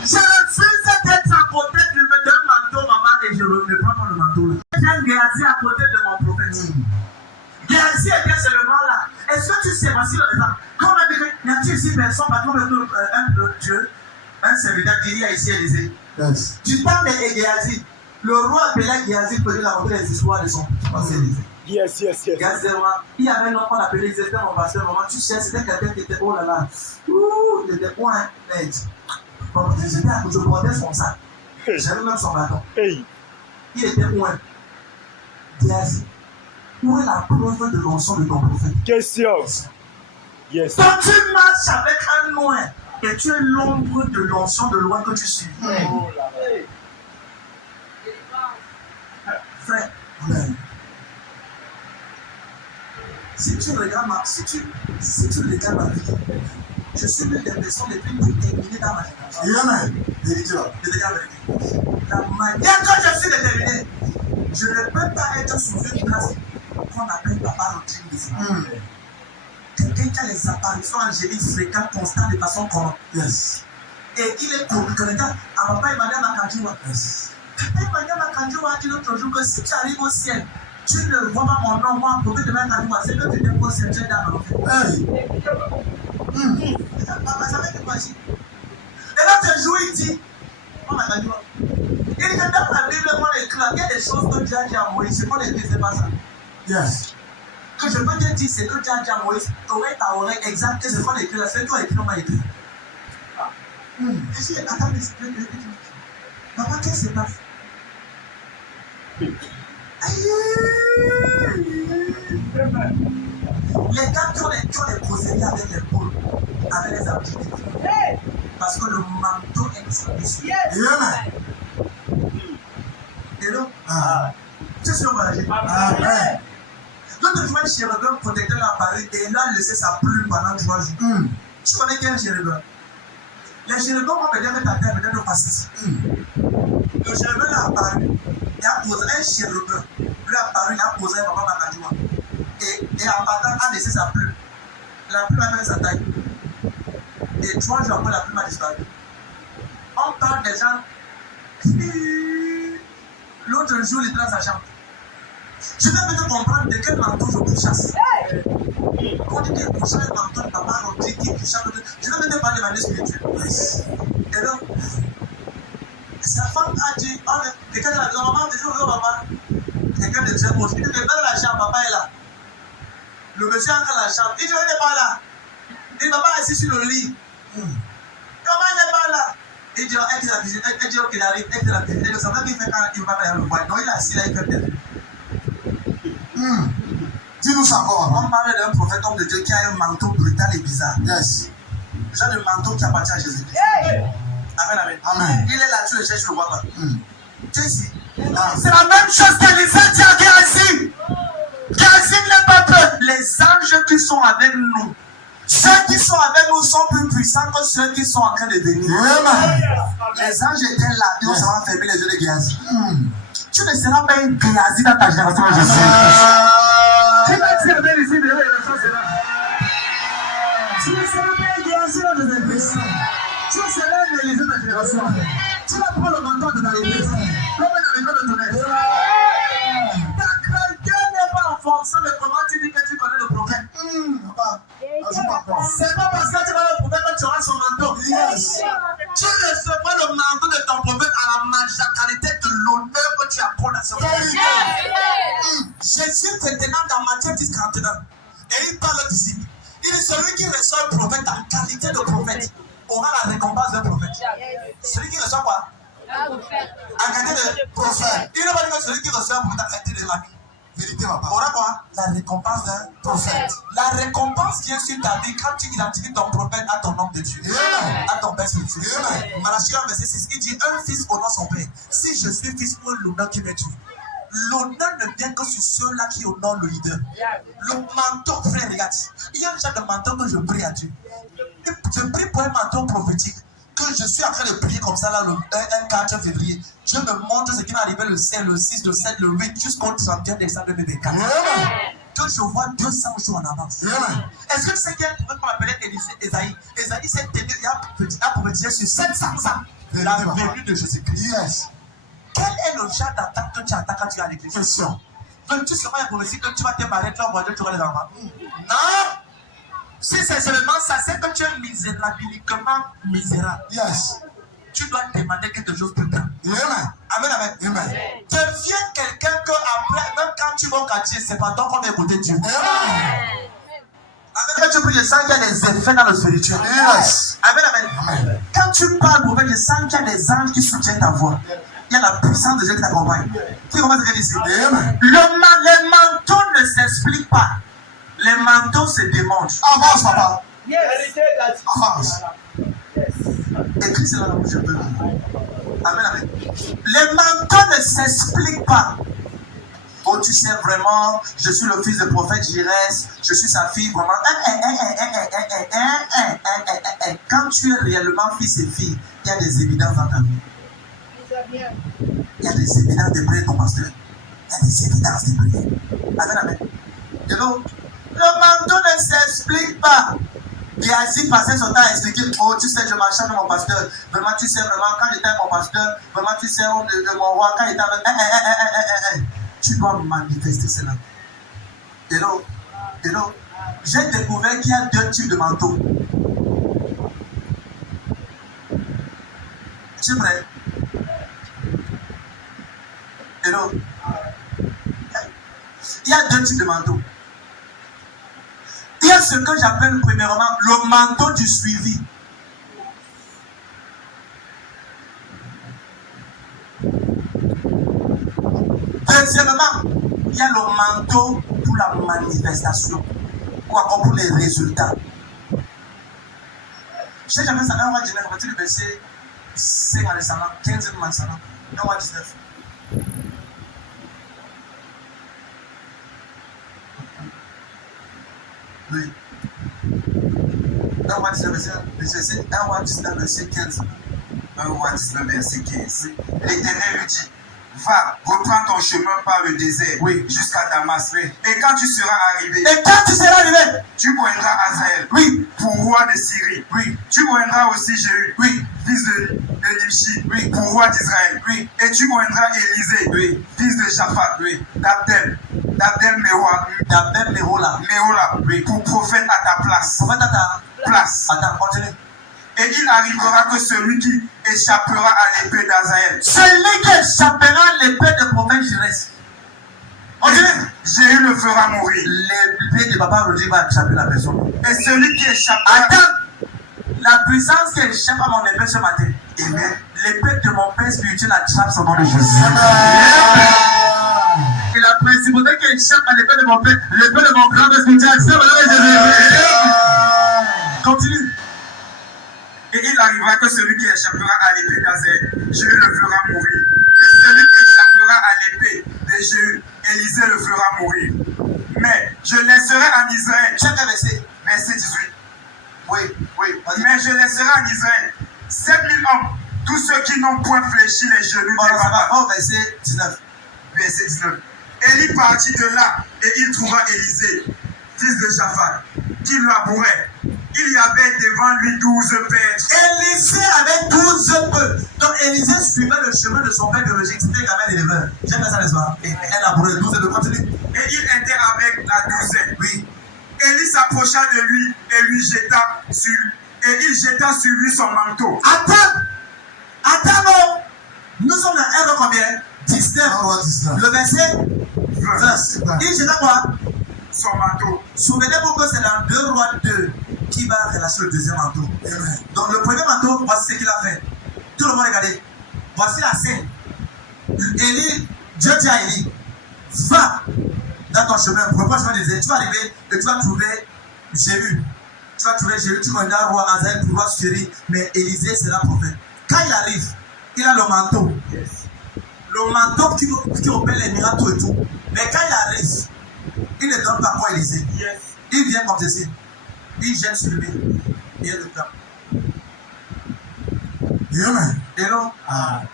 Je refuse d'être à côté d'un manteau, maman, et je ne prends pas le manteau là. J'ai un Géasi à côté de mon prophète. Géasi était seulement là. Est-ce que tu sais, voici le exemple. Quand on a dit qu'il y a ici personne, par contre, un Dieu, un serviteur dit, il y a ici Élisée. Yes. Tu parles de Géasi. Le roi appelait Géasi pour lui raconter les histoires de son Élisée. Yes. Géasi, il y avait un homme qu'on appelait Élisée, c'était mon pasteur, maman, tu sais, c'était quelqu'un qui était, oh là là, ouh, il était point net. Je portais son sac. J'avais même son bâton. Il était loin. Géasi, où est la preuve de l'onction de ton prophète? Question. Yes. Quand tu marches avec un loin et tu es l'ombre de l'onction de loin que tu suis. Frère, si tu regardes si tu regardes ma vie, je suis l'une des personnes les plus déterminées dans ma génération. La manière que je suis déterminé, je ne peux pas être sous une place qu'on appelle papa routine. Quelqu'un qui a les apparitions angéliques fréquentes, constantes de façon courante. Yes. Et il est connecté à papa Emmanuel Makandiwa. Papa Emmanuel Makandiwa a dit l'autre jour que si tu arrives au ciel, tu ne vois pas mon nom, moi, pour te mettre à Makandiwa, c'est que tu n'es pas au ciel, tu es dans l'enfer. Papa, ça fait quoi ici? Et l'autre jour, il dit, oh Makandiwa, il dit que dans la Bible, on écrit, il y a des choses que Dieu a dit à Moïse, c'est qu'on écrit, c'est pas ça. Yes. Que je peux te dire, c'est que Dieu a dit à Moïse, oreille par oreille, exact, c'est ce qu'on écrit là, c'est toi écrit, on m'a écrit. Et je dis, attends, papa, qu'est-ce qui se passe? Les gars qui ont les procédés avec les poules, avec les abdités. Parce que le manteau est dessus. Et donc, tu sais, on va agir. L'autre jour, un chérubin protecteur à Paris et il a laissé sa plume pendant 3 jours. Tu connais quel chérubin? Les chérubins vont peut-être mettre ta terre, peut-être pas ici. Le chérubin l'a apparu. Il a posé un chérubin. Lui a apparu, il a posé un papa Makandiwa. Et en partant, a laissé sa plume. La plume a fait sa taille. Et 3 jours après, la plume a disparu. on parle des gens. L'autre jour, il est dans sa chambre. Je vais peut-être comprendre de quel manteau je vous chasse. Quand on dit que pour changer le manteau de papa, on dit qu'il chasse. Je vais peut-être parler de la vie spirituelle. Et donc, sa femme a dit, quelqu'un de la maison, maman, tu veux papa? Quelqu'un de très proche. Il dit, viens dans la chambre, papa est là. Le monsieur entre dans la chambre. Il dit, il n'est pas là. Il dit, papa est assis sur le lit. Comment il n'est pas là? Il dit, elle dit la visite, elle dit qu'il arrive, elle dit la visite. Il dit, ça veut dire qu'il fait quand il va pas le voir. Donc il est assis là, il fait peut-être. Dis-nous ça encore. On parle d'un prophète, homme de Dieu, qui a un manteau brutal et bizarre. Yes. Le genre de manteau qui appartient à Jésus-Christ. Amen, amen. Amen. Il est là, tu le cherches, tu le vois pas. Tu es ici. C'est la même chose qu'Élisée dit à Géasi. Géasi n'est pas peur. Les anges qui sont avec nous, ceux qui sont avec nous sont plus puissants que ceux qui sont en train de venir. Amen. Les anges étaient là, ils ont seulement fermé les yeux de Géasi. Tu ne seras pas une Géasi dans ta génération, Jésus. Tu vas dire avec ici de l'élection, c'est là. Tu ne seras pas une Géasi dans ta génération. Tu seras une Élisée dans ta génération. Tu vas prendre le manteau de ta église. Comme dans l'école de ton aide. Ta crainte n'est pas en fonction de comment tu dis que tu connais le prophète. C'est pas parce que tu vas le prophète que tu auras son manteau. Yes. Tu recevras le manteau de ton prophète à la majorité de l'honneur que tu accordes à ce prophète. Jésus maintenant dans Matthieu 10, 49. Et il parle d'ici. Il est celui qui reçoit un prophète en qualité de prophète aura la récompense d'un prophète. Celui qui reçoit quoi? En qualité de prophète. Il ne va pas dire que celui qui reçoit un prophète en qualité de l'ami. Vérité, papa. Aura quoi? La récompense d'un prophète. La récompense vient sur ta vie quand tu identifies ton prophète à ton homme de Dieu. À ton père spirituel. Malachie 1, verset 6, il dit un fils honore son père. Si je suis fils, où est l'honneur qui m'est dû? L'honneur ne vient que sur ceux-là qui honorent le leader. Le manteau, frère, regarde. Il y a un genre de manteau que je prie à Dieu. Je prie pour un manteau prophétique. Que je suis en train de prier comme ça, là, le 4 février. Dieu me montre ce qui m'est arrivé le 5, le 6, le 7, le 8, jusqu'au 31 décembre 2024. Que je vois 200 jours en avance. Est-ce que tu sais qu'il y a un prophète qu'on appelait Esaïe? Esaïe s'est tenu et a prophétisé sur 700 ans la venue de Jésus-Christ. Yes. Quel est le genre d'attaque que tu attaques quand tu es à l'église? Question. Veux-tu seulement une prophétie que tu vas te marier, tu vas voir Dieu, tu auras les enfants? Non! Si c'est seulement ça, c'est que tu es misérabiliquement misérable. Yes. Tu dois demander quelque chose plus grand. Amen. Amen, amen. Amen. Deviens quelqu'un que après, même quand tu vas au quartier, c'est pas toi qu'on va écouter Dieu. Amen. Amen. Quand tu pries, je sens qu'il y a des effets dans le spirituel. Yes. Amen, amen. Amen. Quand tu parles, prophète, je sens qu'il y a des anges qui soutiennent ta voix. Il y a la puissance de Dieu qui t'accompagne. Qui commence à dire ici? Amen. Les manteaux ne s'expliquent pas. Les manteaux se démontrent. Avance, papa. Vérité, Avance. Écris cela là où je peux. Amen, amen. Les manteaux ne s'expliquent pas. Oh, tu sais vraiment, je suis le fils du prophète Jirès, je suis sa fille, vraiment. Quand tu es réellement fils et fille, il y a des évidences dans ta vie. Il y a des évidences de prière, ton pasteur. Il y a des évidences de prière. Amen, amen. Et donc, le manteau ne s'explique pas. Géasi passait son temps à expliquer, oh, tu sais, je marchais avec mon pasteur. Vraiment, tu sais, vraiment, quand j'étais avec mon pasteur, vraiment, tu sais, de mon roi, quand il était avec. Tu dois manifester cela. Et donc, j'ai découvert qu'il y a 2 types de manteaux. Tu es prêt? Et donc, il y a 2 types de manteaux. Il y a ce que j'appelle premièrement le manteau du suivi. Deuxièmement, il y a le manteau pour la manifestation, ou encore pour les résultats. Je sais jamais ça, on va dire, on va dire le verset 5 à 15 on va 19. Oui. 1 roi 19, verset 1 roi 19, verset 15. 1 roi 19, verset 15. L'Éternel lui dit, Va, reprends ton chemin par le désert, Oui. jusqu'à Damas. Oui. Et quand tu seras arrivé, Et quand tu seras arrivé, tu oindras Hazaël, oui, pour roi de Syrie. oui, Tu oindras aussi Jéhu, oui, fils de Nimshi, Oui. pour roi d'Israël. oui, Et tu oindras Élisée, oui, fils de Shaphat, oui. d'Abdel Mehola. Méola, pour prophète à ta place. Prophète à ta Place. Attends, continue. Et il arrivera que celui qui échappera à l'épée d'Hazaël, Celui qui échappera l'épée de prophète Jérès. Continue. Jéhu le fera mourir. L'épée de papa Roger va échapper la personne. Et celui qui échappera. Attends. La puissance qui échappe à mon épée ce matin. Amen. L'épée de mon père spirituel attrape son nom de Jésus. Et la principauté qui échappe à l'épée de mon père, l'épée de mon grand père spirituel attrape son nom de Jésus. Continue. Et il arrivera que celui qui échappera à l'épée d'Hazaël, Jéhu le fera mourir. Et celui qui échappera à l'épée de Jéhu, Élisée le fera mourir. Mais je laisserai en Israël. Chaque verset. Verset 18. Oui, oui. Mais je laisserai en Israël 7000 hommes, tous ceux qui n'ont point fléchi les genoux Bon, des ça va. papas. Bon, verset 19. Verset 19. Élie partit de là et il trouva Élisée, fils de Shaphat, qui labourait. Il y avait devant lui 12 pêches. Élisée avait 12 bœufs. Donc Élisée suivait le chemin de son père biologique. C'était quand même éleveur. J'aime ça le soir. Et elle a brûlé 12 bœufs. Continue. Et il était avec la douzaine. Oui. Élie s'approcha de lui et lui jeta sur il jeta sur lui son manteau. Attends, non. Nous sommes dans Hébreux combien? 19. Le verset 20. Il jeta quoi? Son manteau. Souvenez-vous que c'est dans 2 Rois 2 qui va relâcher le deuxième manteau. Donc le premier manteau, voici ce qu'il a fait. Tout le monde regardez. Voici la scène. Élie, Dieu dit à Élie, va dans ton chemin, reprends le chemin des ailes. Tu vas arriver et tu vas trouver Jéhu. Tu vas trouver Jéhu, tu connais roi Hazaël pour roi Syrie, mais Élisée sera prophète. Quand il arrive, il a le manteau. Le manteau qui opère les miracles et tout. Mais quand il arrive, il ne donne pas quoi Élisée. Il vient comme ceci. Il jette sur lui. Et il le tape. Amen. Et non,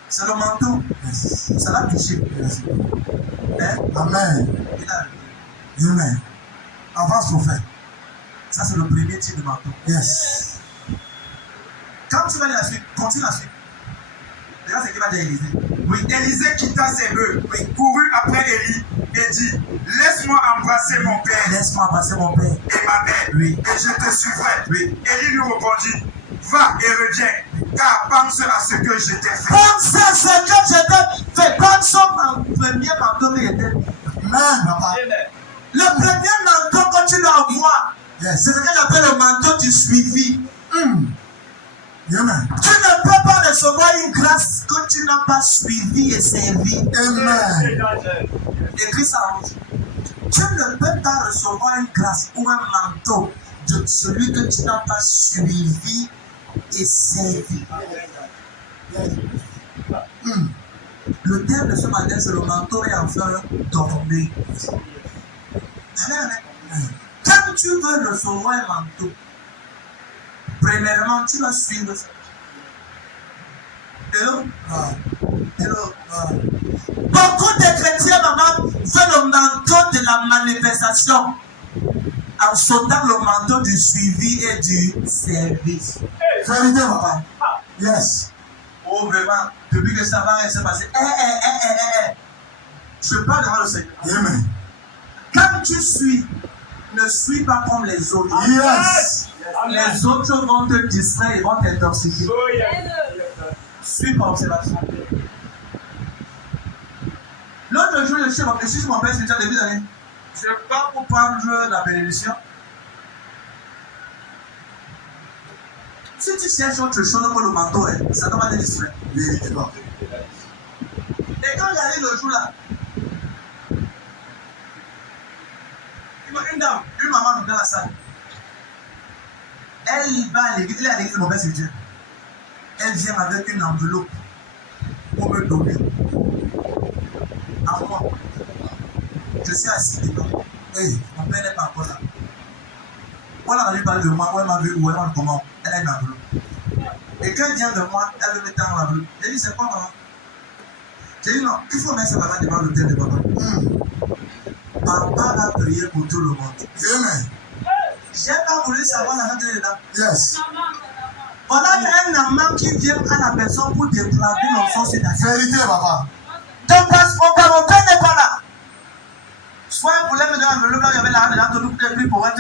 c'est le manteau. Ça l'a touché. Hein? Amen. Il a... Amen. Avance prophète. Ça, c'est le premier type de manteau. Yes. Quand tu vas aller la suite, continue la suite. Regarde ce qu'il va dire Élisée. Oui, Élisée quitta ses bœufs, courut après Élie et dit, laisse-moi embrasser mon père Laisse-moi embrasser mon père. et ma mère, Oui. et je te suivrai. Oui. Élie lui répondit, va et reviens, car pense à ce que je t'ai fait. Pense à ce que je t'ai fait. Pense au premier manteau qui était. Amen, papa. Le premier manteau que tu dois avoir, Yes. c'est ce que j'appelle le manteau du suivi. Amen. Tu ne peux pas recevoir une grâce que tu n'as pas suivi et servi. Amen. Écris ça en rouge. Tu ne peux pas recevoir une grâce ou un manteau de celui que tu n'as pas suivi et servi. Le thème de ce matin, c'est le manteau et enfin dormir. Amen. Quand tu veux recevoir un manteau, premièrement, tu dois suivre ça. Hello? Hello? Beaucoup de chrétiens, maman, veulent le manteau de la manifestation en sautant le manteau du suivi et du service. Vérité, papa. Yes. Oh, vraiment, depuis que ça va se passer, je parle devant le Seigneur. Amen. Quand tu suis, ne suis pas comme les autres. Yes. Les autres vont te distraire et vont t'intoxiquer. Suis par observation. L'autre jour, je suis mon père spirituel début d'année. Je pars pour prendre la bénédiction. Si tu cherches autre chose que le manteau, ça va te distraire. Vérité, papa. Et quand j'arrive le jour là, une dame, une maman dans la salle. Elle va à l'église, elle est à l'église de mon père spirituel. Elle vient avec une enveloppe pour me donner. À moi. Je suis assis dedans. Hey, mon père n'est pas encore là. On a entendu parler de moi, ou elle m'a vu, ou elle m'a vu comment. Elle a une enveloppe. Et quand elle vient de moi, elle veut me tendre l'enveloppe. J'ai dit, c'est quoi maman? J'ai dit non, il faut mettre ça là devant l'autel de papa. Papa va prier pour tout le monde. Amen. J'ai pas voulu savoir la tête dedans. Yes. Voilà un amant qui vient à la personne pour déplacer l'enfant sur la tête. Vérité, papa. Donc, parce que mon père n'est pas là. Soit vous voulez me donner un enveloppe, il y avait l'argent dedans, tout le monde pour être.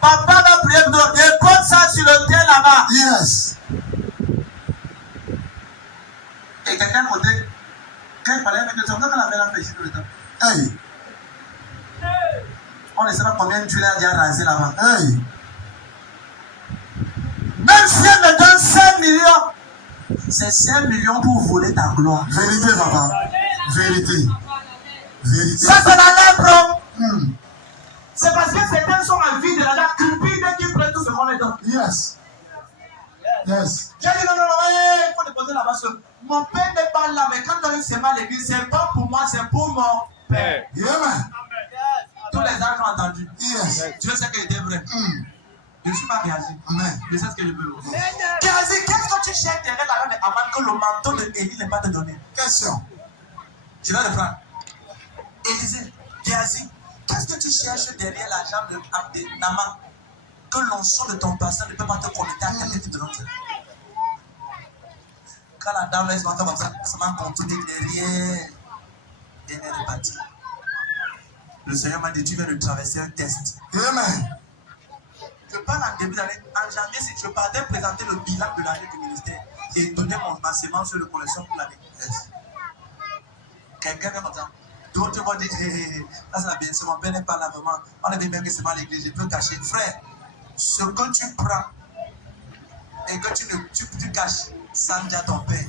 Papa va prier pour toi. Dépose ça sur le terre là-bas. Yes. Et quelqu'un côté, quand il parlait avec le temps, quand on avait la péché tout le temps, Hey. on ne sait pas combien de Dieu a déjà rasé là-bas. Hey. Même si elle me donne 5 millions, c'est 5 millions pour voler ta gloire. Vérité, papa. Vérité. Vérité. Ça, c'est la lèpre. Hmm. C'est parce que certains sont en vie de l'argent cupides qui prennent tout ce qu'on les donne. Yes. Yes. J'ai dit non, il faut déposer là-bas. Mon père n'est pas là, mais quand on s'est mal à l'église, c'est pas pour moi, c'est pour mon père. Amen. Tous les gens ont entendu. Yes. Dieu sait qu'il était vrai. Je ne suis pas réagi. Amen. Je sais ce que je veux. Kéasi, qu'est-ce que tu cherches derrière la reine avant que le manteau de Élie n'est pas te donné? Question. Je vais reprendre. Élisée, Kéasi, qu'est-ce que tu cherches derrière la jambe de Naman que l'onction de ton pasteur ne peut pas te connecter à quelqu'un qui te donne ça? Quand la dame laisse l'enfant comme ça m'a contourné derrière, elle est repartie. Le Seigneur m'a dit, tu viens de traverser un test. Amen. Je parle en début d'année. En janvier, si je partais présenter le bilan de l'année du ministère et donner ma semence sur le collection pour l'année. Yes. Quelqu'un vient comme ça. D'autres vont dire, ça c'est la bénédiction, mon père n'est pas là vraiment. On avait même que c'est mal l'église, je peux cacher. Frère, ce que tu prends et que tu caches, ça me dit à ton père.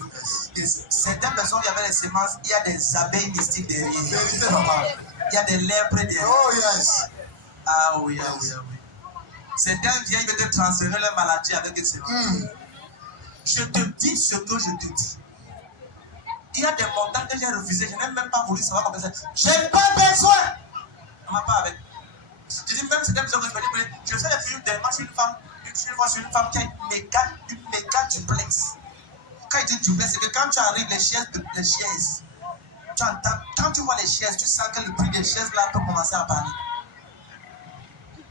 Et certaines personnes, il y avait les semences, il y a des abeilles mystiques derrière. Vérité, papa. Il y a des lèpres derrière. Oh, yes. Ah oui, ah oui, ah oui. Certains viennent te transférer leur maladie avec une semence. Je te dis ce que je te dis. Il y a des montants que j'ai refusés, je n'ai même pas voulu savoir comment ça. Je n'ai pas besoin. On m'a pas avec. Je dis même certaines personnes que je me dis, je fais des films dernièrement sur une femme qui a une méga duplex. Quand il dit duplex, c'est que quand tu arrives, les chaises, tu entends, quand tu vois les chaises, tu sens que le prix des chaises là peut commencer à parler.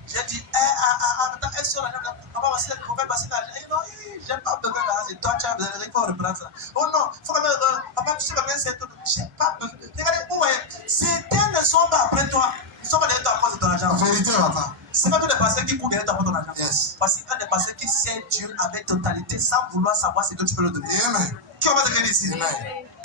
J'ai dit, attends, elle sort la dame, on va passer le problème, passer l'argent. Non, j'ai pas besoin d'argent, c'est toi, tu as besoin, il faut reprendre ça. Oh non, il faut quand même, papa, tu sais combien c'est tout. J'ai pas besoin. Regardez, vous voyez, certains ne sont pas après toi, ils sont pas derrière toi à cause de ton argent. Vérité, papa. C'est pas tous les pasteurs qui courent derrière toi pour ton argent. Yes. Parce qu'il y a des pasteurs qui servent Dieu avec totalité sans vouloir savoir ce que tu peux leur donner. Amen. Qui on va te dire ici? Amen.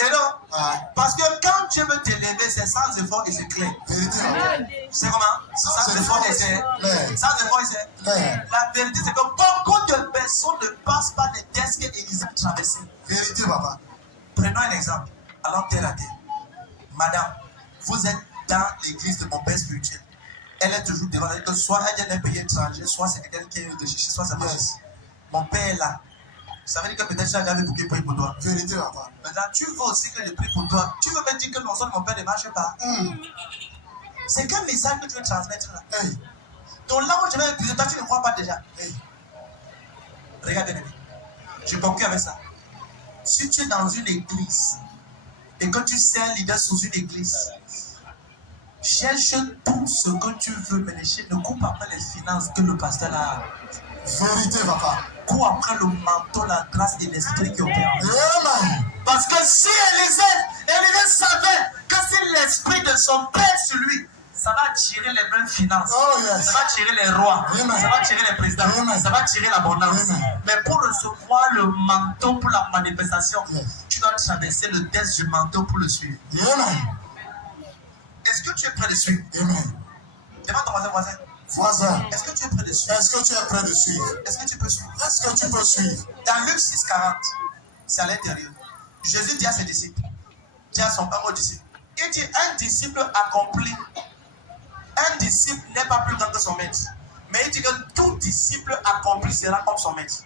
Et non, Ah. parce que quand Dieu veut t'élever, c'est sans effort et c'est clair. Vérité, papa. C'est comment? Sans effort et c'est clair. sans effort et c'est Clair. la vérité, c'est que beaucoup de personnes ne passent pas les tests qu'Élise a traversés. Vérité, papa. Prenons un exemple. Allons terre à terre. Madame, vous êtes dans l'église de mon père spirituel. Elle est toujours devant elle, que soit elle vient d'un pays étranger, soit c'est quelqu'un qui est de Chichi, soit c'est ma fille. Mon père est là. Ça veut dire que peut-être j'avais pour qu'il prie pour toi. Vérité, papa. Maintenant, tu veux aussi que je prie pour toi. Tu veux me dire que non seulement mon père ne marche pas. C'est quel message que tu veux transmettre là? Hey. Donc là où je vais épuiser, toi tu ne crois pas déjà. Hey. Regarde bien, je conclue avec ça. Si tu es dans une église et que tu sais un leader sous une église, cherche tout ce que tu veux, mais ne coupe pas après les finances que le pasteur a. Vérité, papa. Cours après le manteau, la grâce et l'esprit qui opère. Amen. Parce que si Élisée savait que c'est l'esprit de son père sur lui, ça va attirer les mêmes finances. Oh, yes. Ça va attirer les rois. Amen. Ça va attirer les présidents. Amen. Ça va attirer l'abondance. Amen. Mais pour recevoir le manteau pour la manifestation, Yes. tu dois traverser le test du manteau pour le suivre. Amen. Est-ce que tu es prêt de suivre? Amen. Demande ton voisin. Voisin, Est-ce que tu es prêt de suivre? est-ce que tu es prêt de suivre? Est-ce que tu peux suivre? Est-ce que tu peux suivre? Dans Luc 6,40, c'est à l'intérieur. Jésus dit à ses disciples, dit à son un disciple, il dit un disciple accompli, un disciple n'est pas plus grand que son maître. Mais il dit que tout disciple accompli sera comme son maître.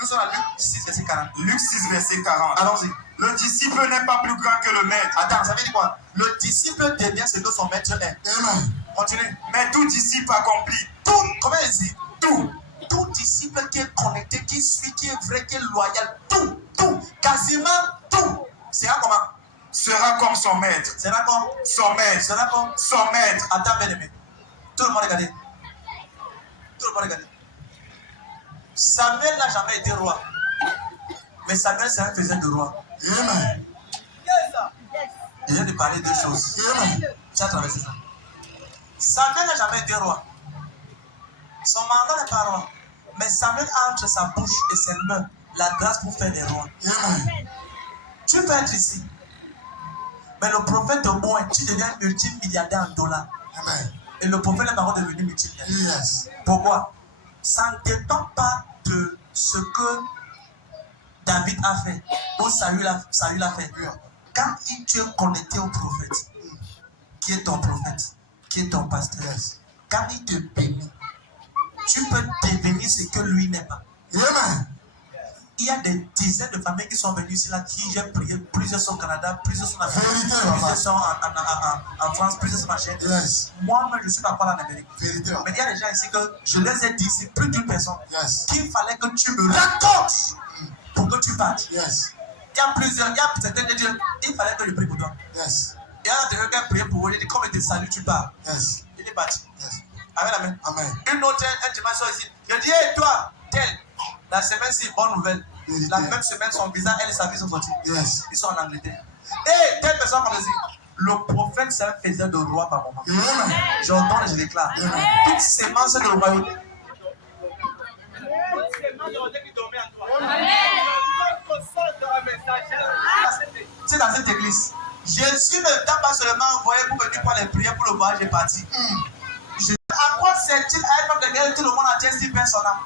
Nous sommes à Luc 6, verset 40. Luc 6, verset 40. Allons-y. Le disciple n'est pas plus grand que le maître. Attends, ça veut dire quoi? Le disciple devient ce que son maître est. Amen. Continue. Mais tout disciple accompli, Tout, comment il dit? tout, Tout disciple qui est connecté, qui suit, qui est vrai, qui est loyal, tout, quasiment tout, Sera comment? Sera comme son maître. Sera comme Son maître. Sera comme Son maître. Attends, bien aimé. Tout le monde regardez. Tout le monde regardez. Samuel n'a jamais été roi. Mais Samuel, c'est un faiseur de roi. Amen. Je viens de parler de deux choses. Amen. Tu as traversé ça. Samuel n'a jamais été roi. Son mandat n'est pas roi. Mais Samuel a entre sa bouche et ses mains la grâce pour faire des rois. Amen. Tu peux être ici. Mais le prophète de moins, tu deviens multimilliardaire en dollars. Amen. Et le prophète n'est pas encore devenu multimilliardaire. Yes. Pourquoi? Ça ne dépend pas de ce que David a fait ou Saül a fait. Quand tu es connecté au prophète, qui est ton prophète, qui est ton pasteur, Yes. quand il te bénit, tu peux devenir ce que lui n'est pas. Amen. Il y a des dizaines de familles qui sont venues ici, là, qui j'ai prié, plusieurs sont au Canada, plusieurs sont en Afrique, Vérité, plusieurs papa. sont en France, plusieurs sont machin. Yes. Moi-même, je suis pas en Amérique. Vérité. Mais il y a des gens ici que je les ai dit ici, plus d'une personne, Yes. qu'il fallait que tu me racontes pour que tu partes. Yes. Il y a certains qui disent, il fallait que je prie pour toi. Yes. Il y a des gens qui ont prié pour vous, il dit, comme il te salue, tu pars. Yes. Il est parti. Yes. Avec la main. Amen. Une autre, un dimanche soir ici, je dis, hé toi, tel, la semaine c'est bonne nouvelle. Vérité. La même semaine, son visa, elle et sa fille sont sortis. Yes. Ils sont en Angleterre. Hé, telle personne m'a dit, le prophète, c'est un faiseur de roi par moment. Amen. J'entends et je déclare. Toute sémence de royauté. C'est dans cette église. Jésus ne t'a pas seulement envoyé pour venir prendre les prières pour le voyage est parti. À quoi sert-il à être de guerre tout le monde entier si personne n'a?